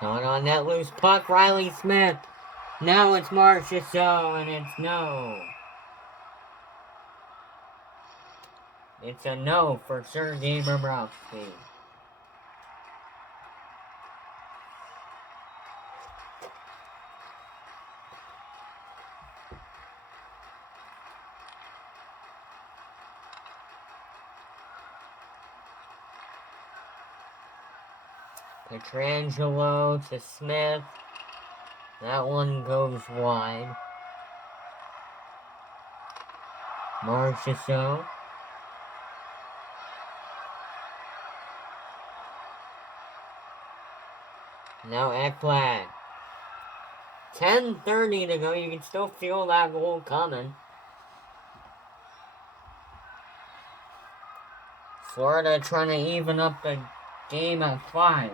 Shot on that loose puck, Riley Smith. Now it's Marchessault, and it's no. It's a no for Sergei Bobrovsky. Pietrangelo to Smith. That one goes wide. Marchessault. Now Ekblad. 10:30 to go. You can still feel that goal coming. Florida trying to even up the game at 5.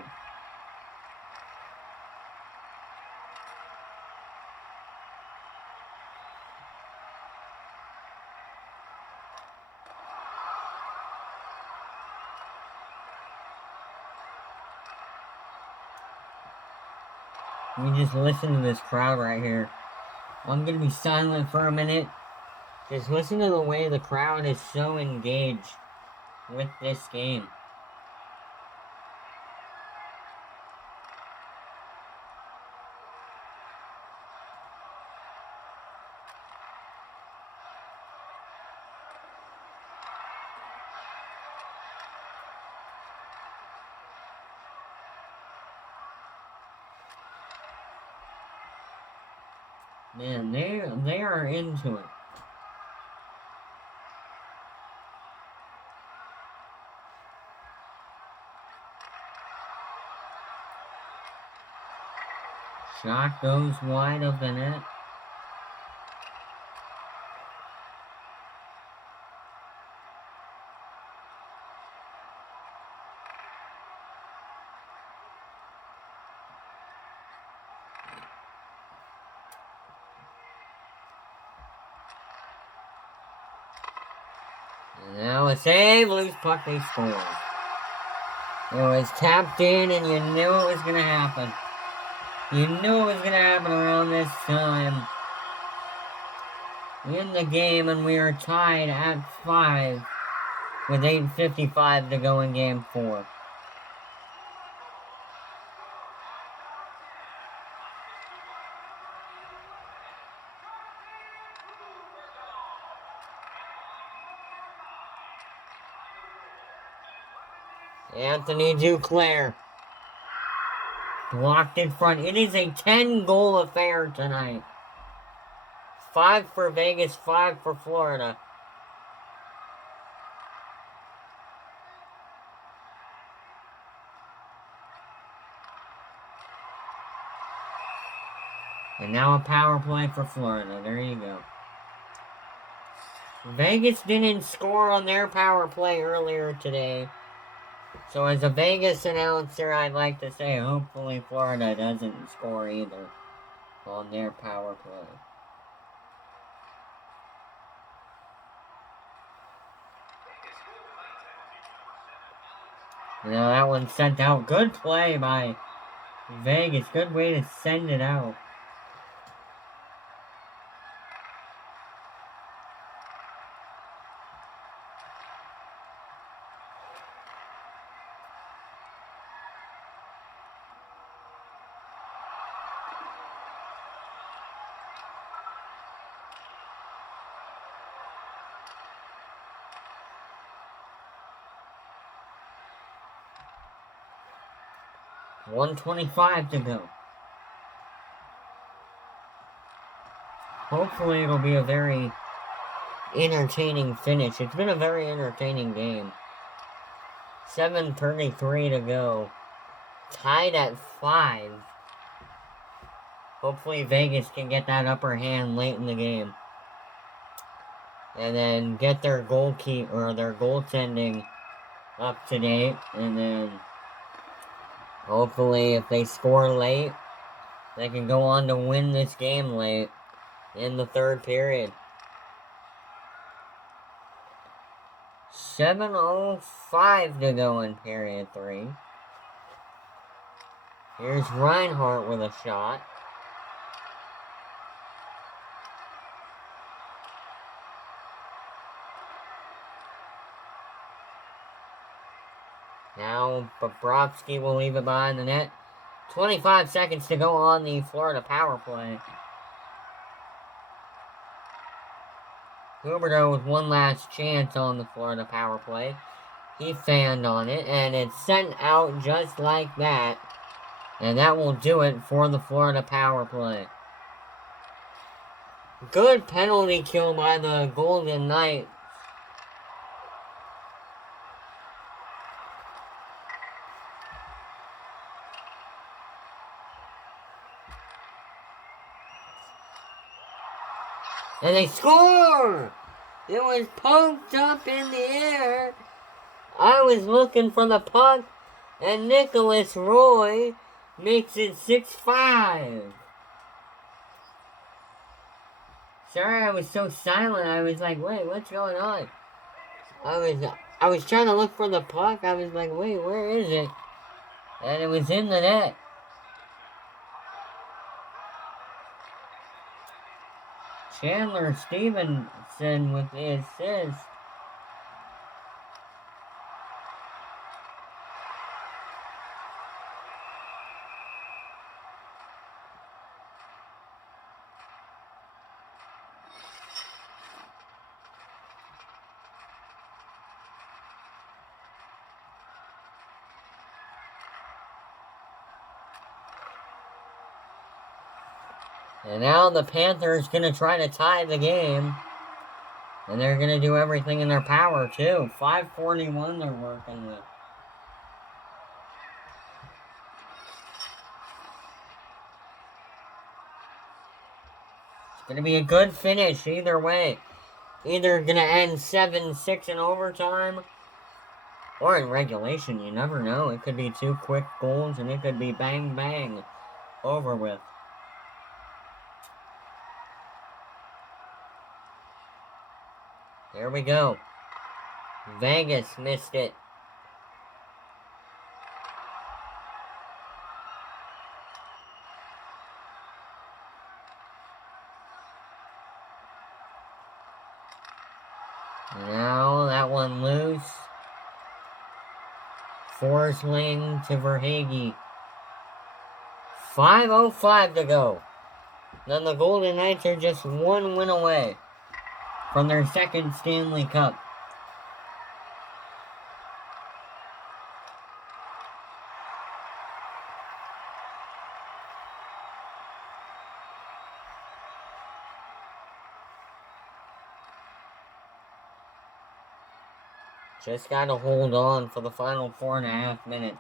You just listen to this crowd right here. I'm going to be silent for a minute. Just listen to the way the crowd is so engaged with this game. Man, they are into it. Shot goes wide of the net. And now a save, loose puck, they score. It was tapped in and you knew it was going to happen. You knew it was going to happen around this time in the game, and we are tied at 5 with 8:55 to go in game 4. Anthony Duclair blocked in front. It is a 10-goal affair tonight. 5 for Vegas, 5 for Florida. And now a power play for Florida. There you go. Vegas didn't score on their power play earlier today. So as a Vegas announcer, I'd like to say hopefully Florida doesn't score either on their power play. Now that one sent out. Good play by Vegas. Good way to send it out. .125 to go. Hopefully it'll be a very entertaining finish. It's been a very entertaining game. 7:33 to go. Tied at 5. Hopefully Vegas can get that upper hand late in the game. And then get their goalkeeper or their goaltending up to date. And then hopefully if they score late, they can go on to win this game late in the third period. 7:05 to go in period 3. Here's Reinhardt with a shot. Now Bobrovsky will leave it behind the net. 25 seconds to go on the Florida power play. Huberdeau with one last chance on the Florida power play. He fanned on it, and it's sent out just like that. And that will do it for the Florida power play. Good penalty kill by the Golden Knights. And they score! It was poked up in the air. I was looking for the puck, and Nicholas Roy makes it 6-5. Sorry I was so silent. I was like, wait, what's going on? I was trying to look for the puck. I was like, wait, where is it? And it was in the net. Chandler Stevenson with the assist. And now the Panthers going to try to tie the game. And they're going to do everything in their power, too. 5:41 they're working with. It's going to be a good finish either way. Either going to end 7-6 in overtime, or in regulation. You never know. It could be 2 quick goals, and it could be bang, bang, over with. Here we go. Vegas missed it. Now that one loose. Forsling to Verhaeghe. 5:05 to go. Then the Golden Knights are just 1 win away from their second Stanley Cup. Just gotta hold on for the final 4.5 minutes.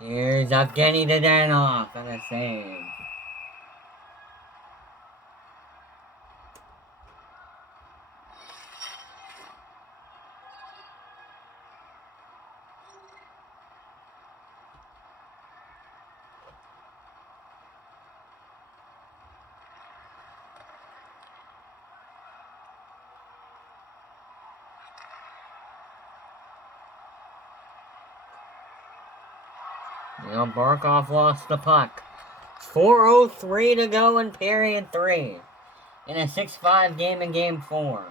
Here's Evgeny Dadonov on a save. Now Barkov lost the puck. 4:03 to go in period 3. In a 6-5 game in game 4.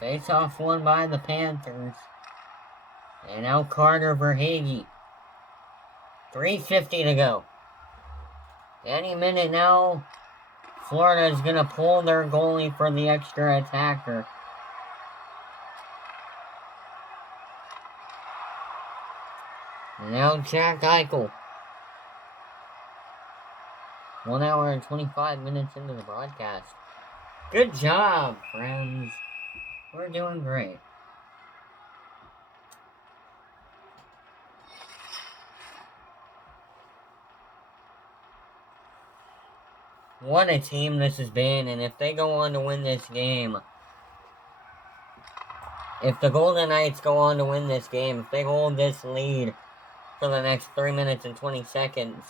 Face-off won by the Panthers. And now Carter Verhaeghe. 3:50 to go. Any minute now, Florida is going to pull their goalie for the extra attacker. And now Jack Eichel. 1 hour and 25 minutes into the broadcast. Good job, friends. We're doing great. What a team this has been, and if they go on to win this game, if the Golden Knights go on to win this game, if they hold this lead for the next 3 minutes and 20 seconds,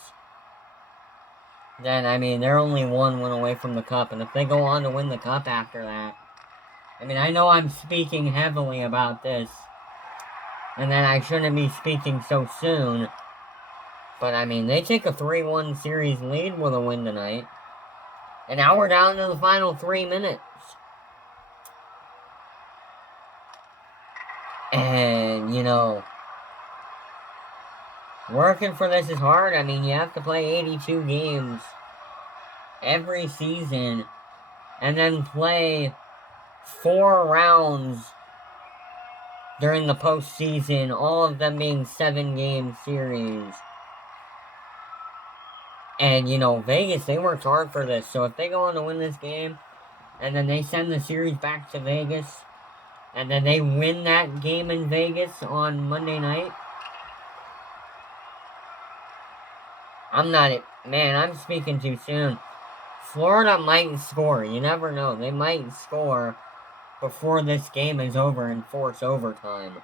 then, I mean, they're only 1 win away from the Cup, and if they go on to win the Cup after that, I mean, I know I'm speaking heavily about this, and that I shouldn't be speaking so soon, but I mean, they take a 3-1 series lead with a win tonight, and now we're down to the final 3 minutes. And, you know, working for this is hard. I mean, you have to play 82 games every season, and then play 4 rounds during the postseason, all of them being 7-game series. And, you know, Vegas, they worked hard for this, so if they go on to win this game, and then they send the series back to Vegas, and then they win that game in Vegas on Monday night, I'm speaking too soon. Florida might score, you never know, they might score before this game is over and force overtime.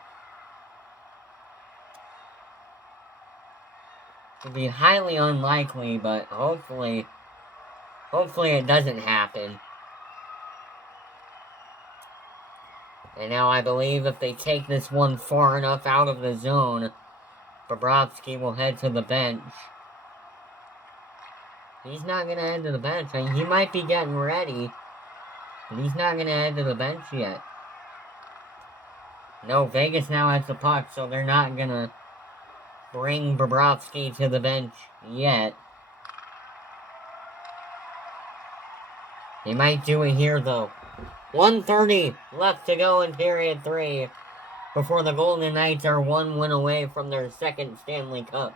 It'd be highly unlikely, but hopefully it doesn't happen. And now I believe if they take this one far enough out of the zone, Bobrovsky will head to the bench. He's not going to head to the bench. I mean, he might be getting ready, but he's not going to head to the bench yet. No, Vegas now has the puck, so they're not going to bring Bobrovsky to the bench yet. They might do it here, though. 1:30 left to go in period 3 before the Golden Knights are 1 win away from their second Stanley Cup.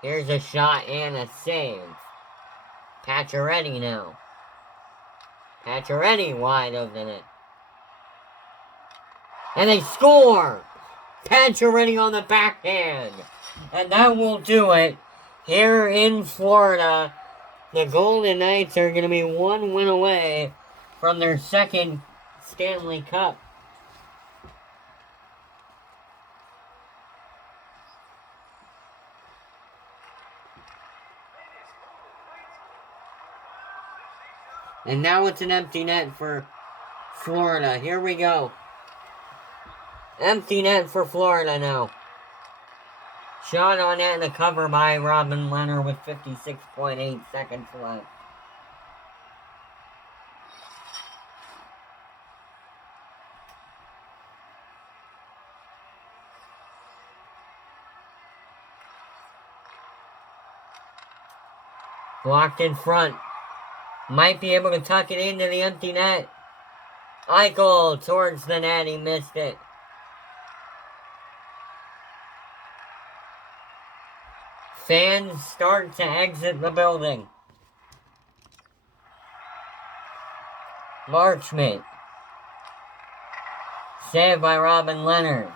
Here's a shot and a save. Pacioretty now. Pacioretty wide of the net. And they score! Pacioretty on the backhand. And that will do it. Here in Florida, the Golden Knights are going to be 1 win away from their second Stanley Cup. And now it's an empty net for Florida. Here we go. Empty net for Florida now. Shot on net and a cover by Robin Leonard with 56.8 seconds left. Blocked in front. Might be able to tuck it into the empty net. Eichel towards the net. He missed it. Fans start to exit the building. Marchment. Saved by Robin Leonard.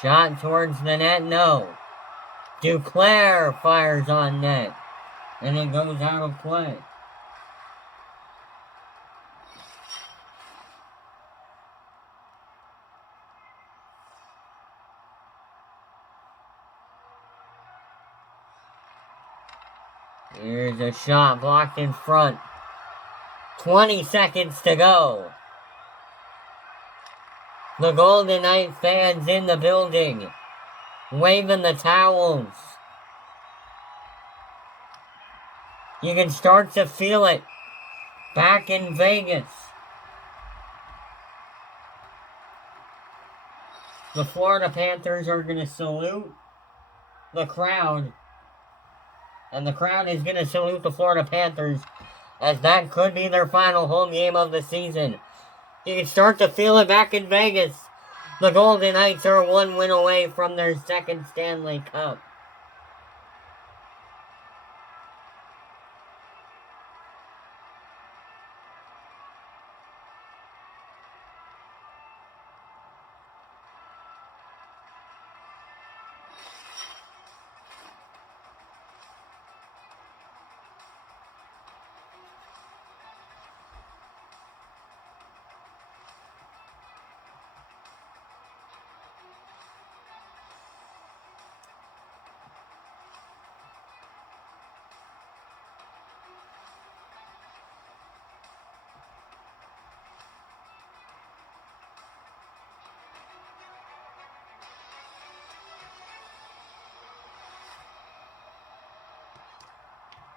Shot towards the net, no. Duclair fires on net. And it goes out of play. Here's a shot blocked in front. 20 seconds to go. The Golden Knight fans in the building, waving the towels. You can start to feel it back in Vegas. The Florida Panthers are going to salute the crowd. And the crowd is going to salute the Florida Panthers, as that could be their final home game of the season. You can start to feel it back in Vegas. The Golden Knights are 1 win away from their second Stanley Cup.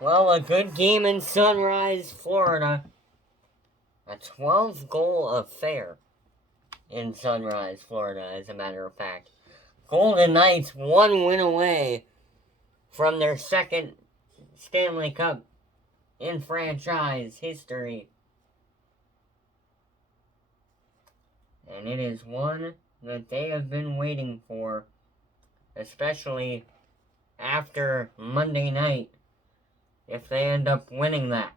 Well, a good game in Sunrise, Florida. A 12-goal affair in Sunrise, Florida, as a matter of fact. Golden Knights 1 win away from their second Stanley Cup in franchise history. And it is one that they have been waiting for, especially after Monday night, if they end up winning that.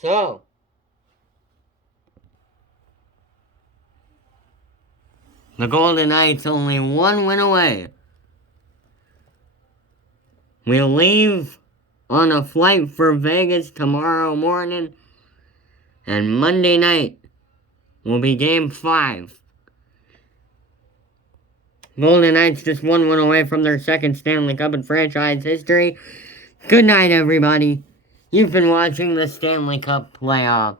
So, the Golden Knights only 1 win away. We'll leave on a flight for Vegas tomorrow morning, and Monday night will be Game 5. Golden Knights just 1 win away from their second Stanley Cup in franchise history. Good night, everybody. You've been watching the Stanley Cup playoff.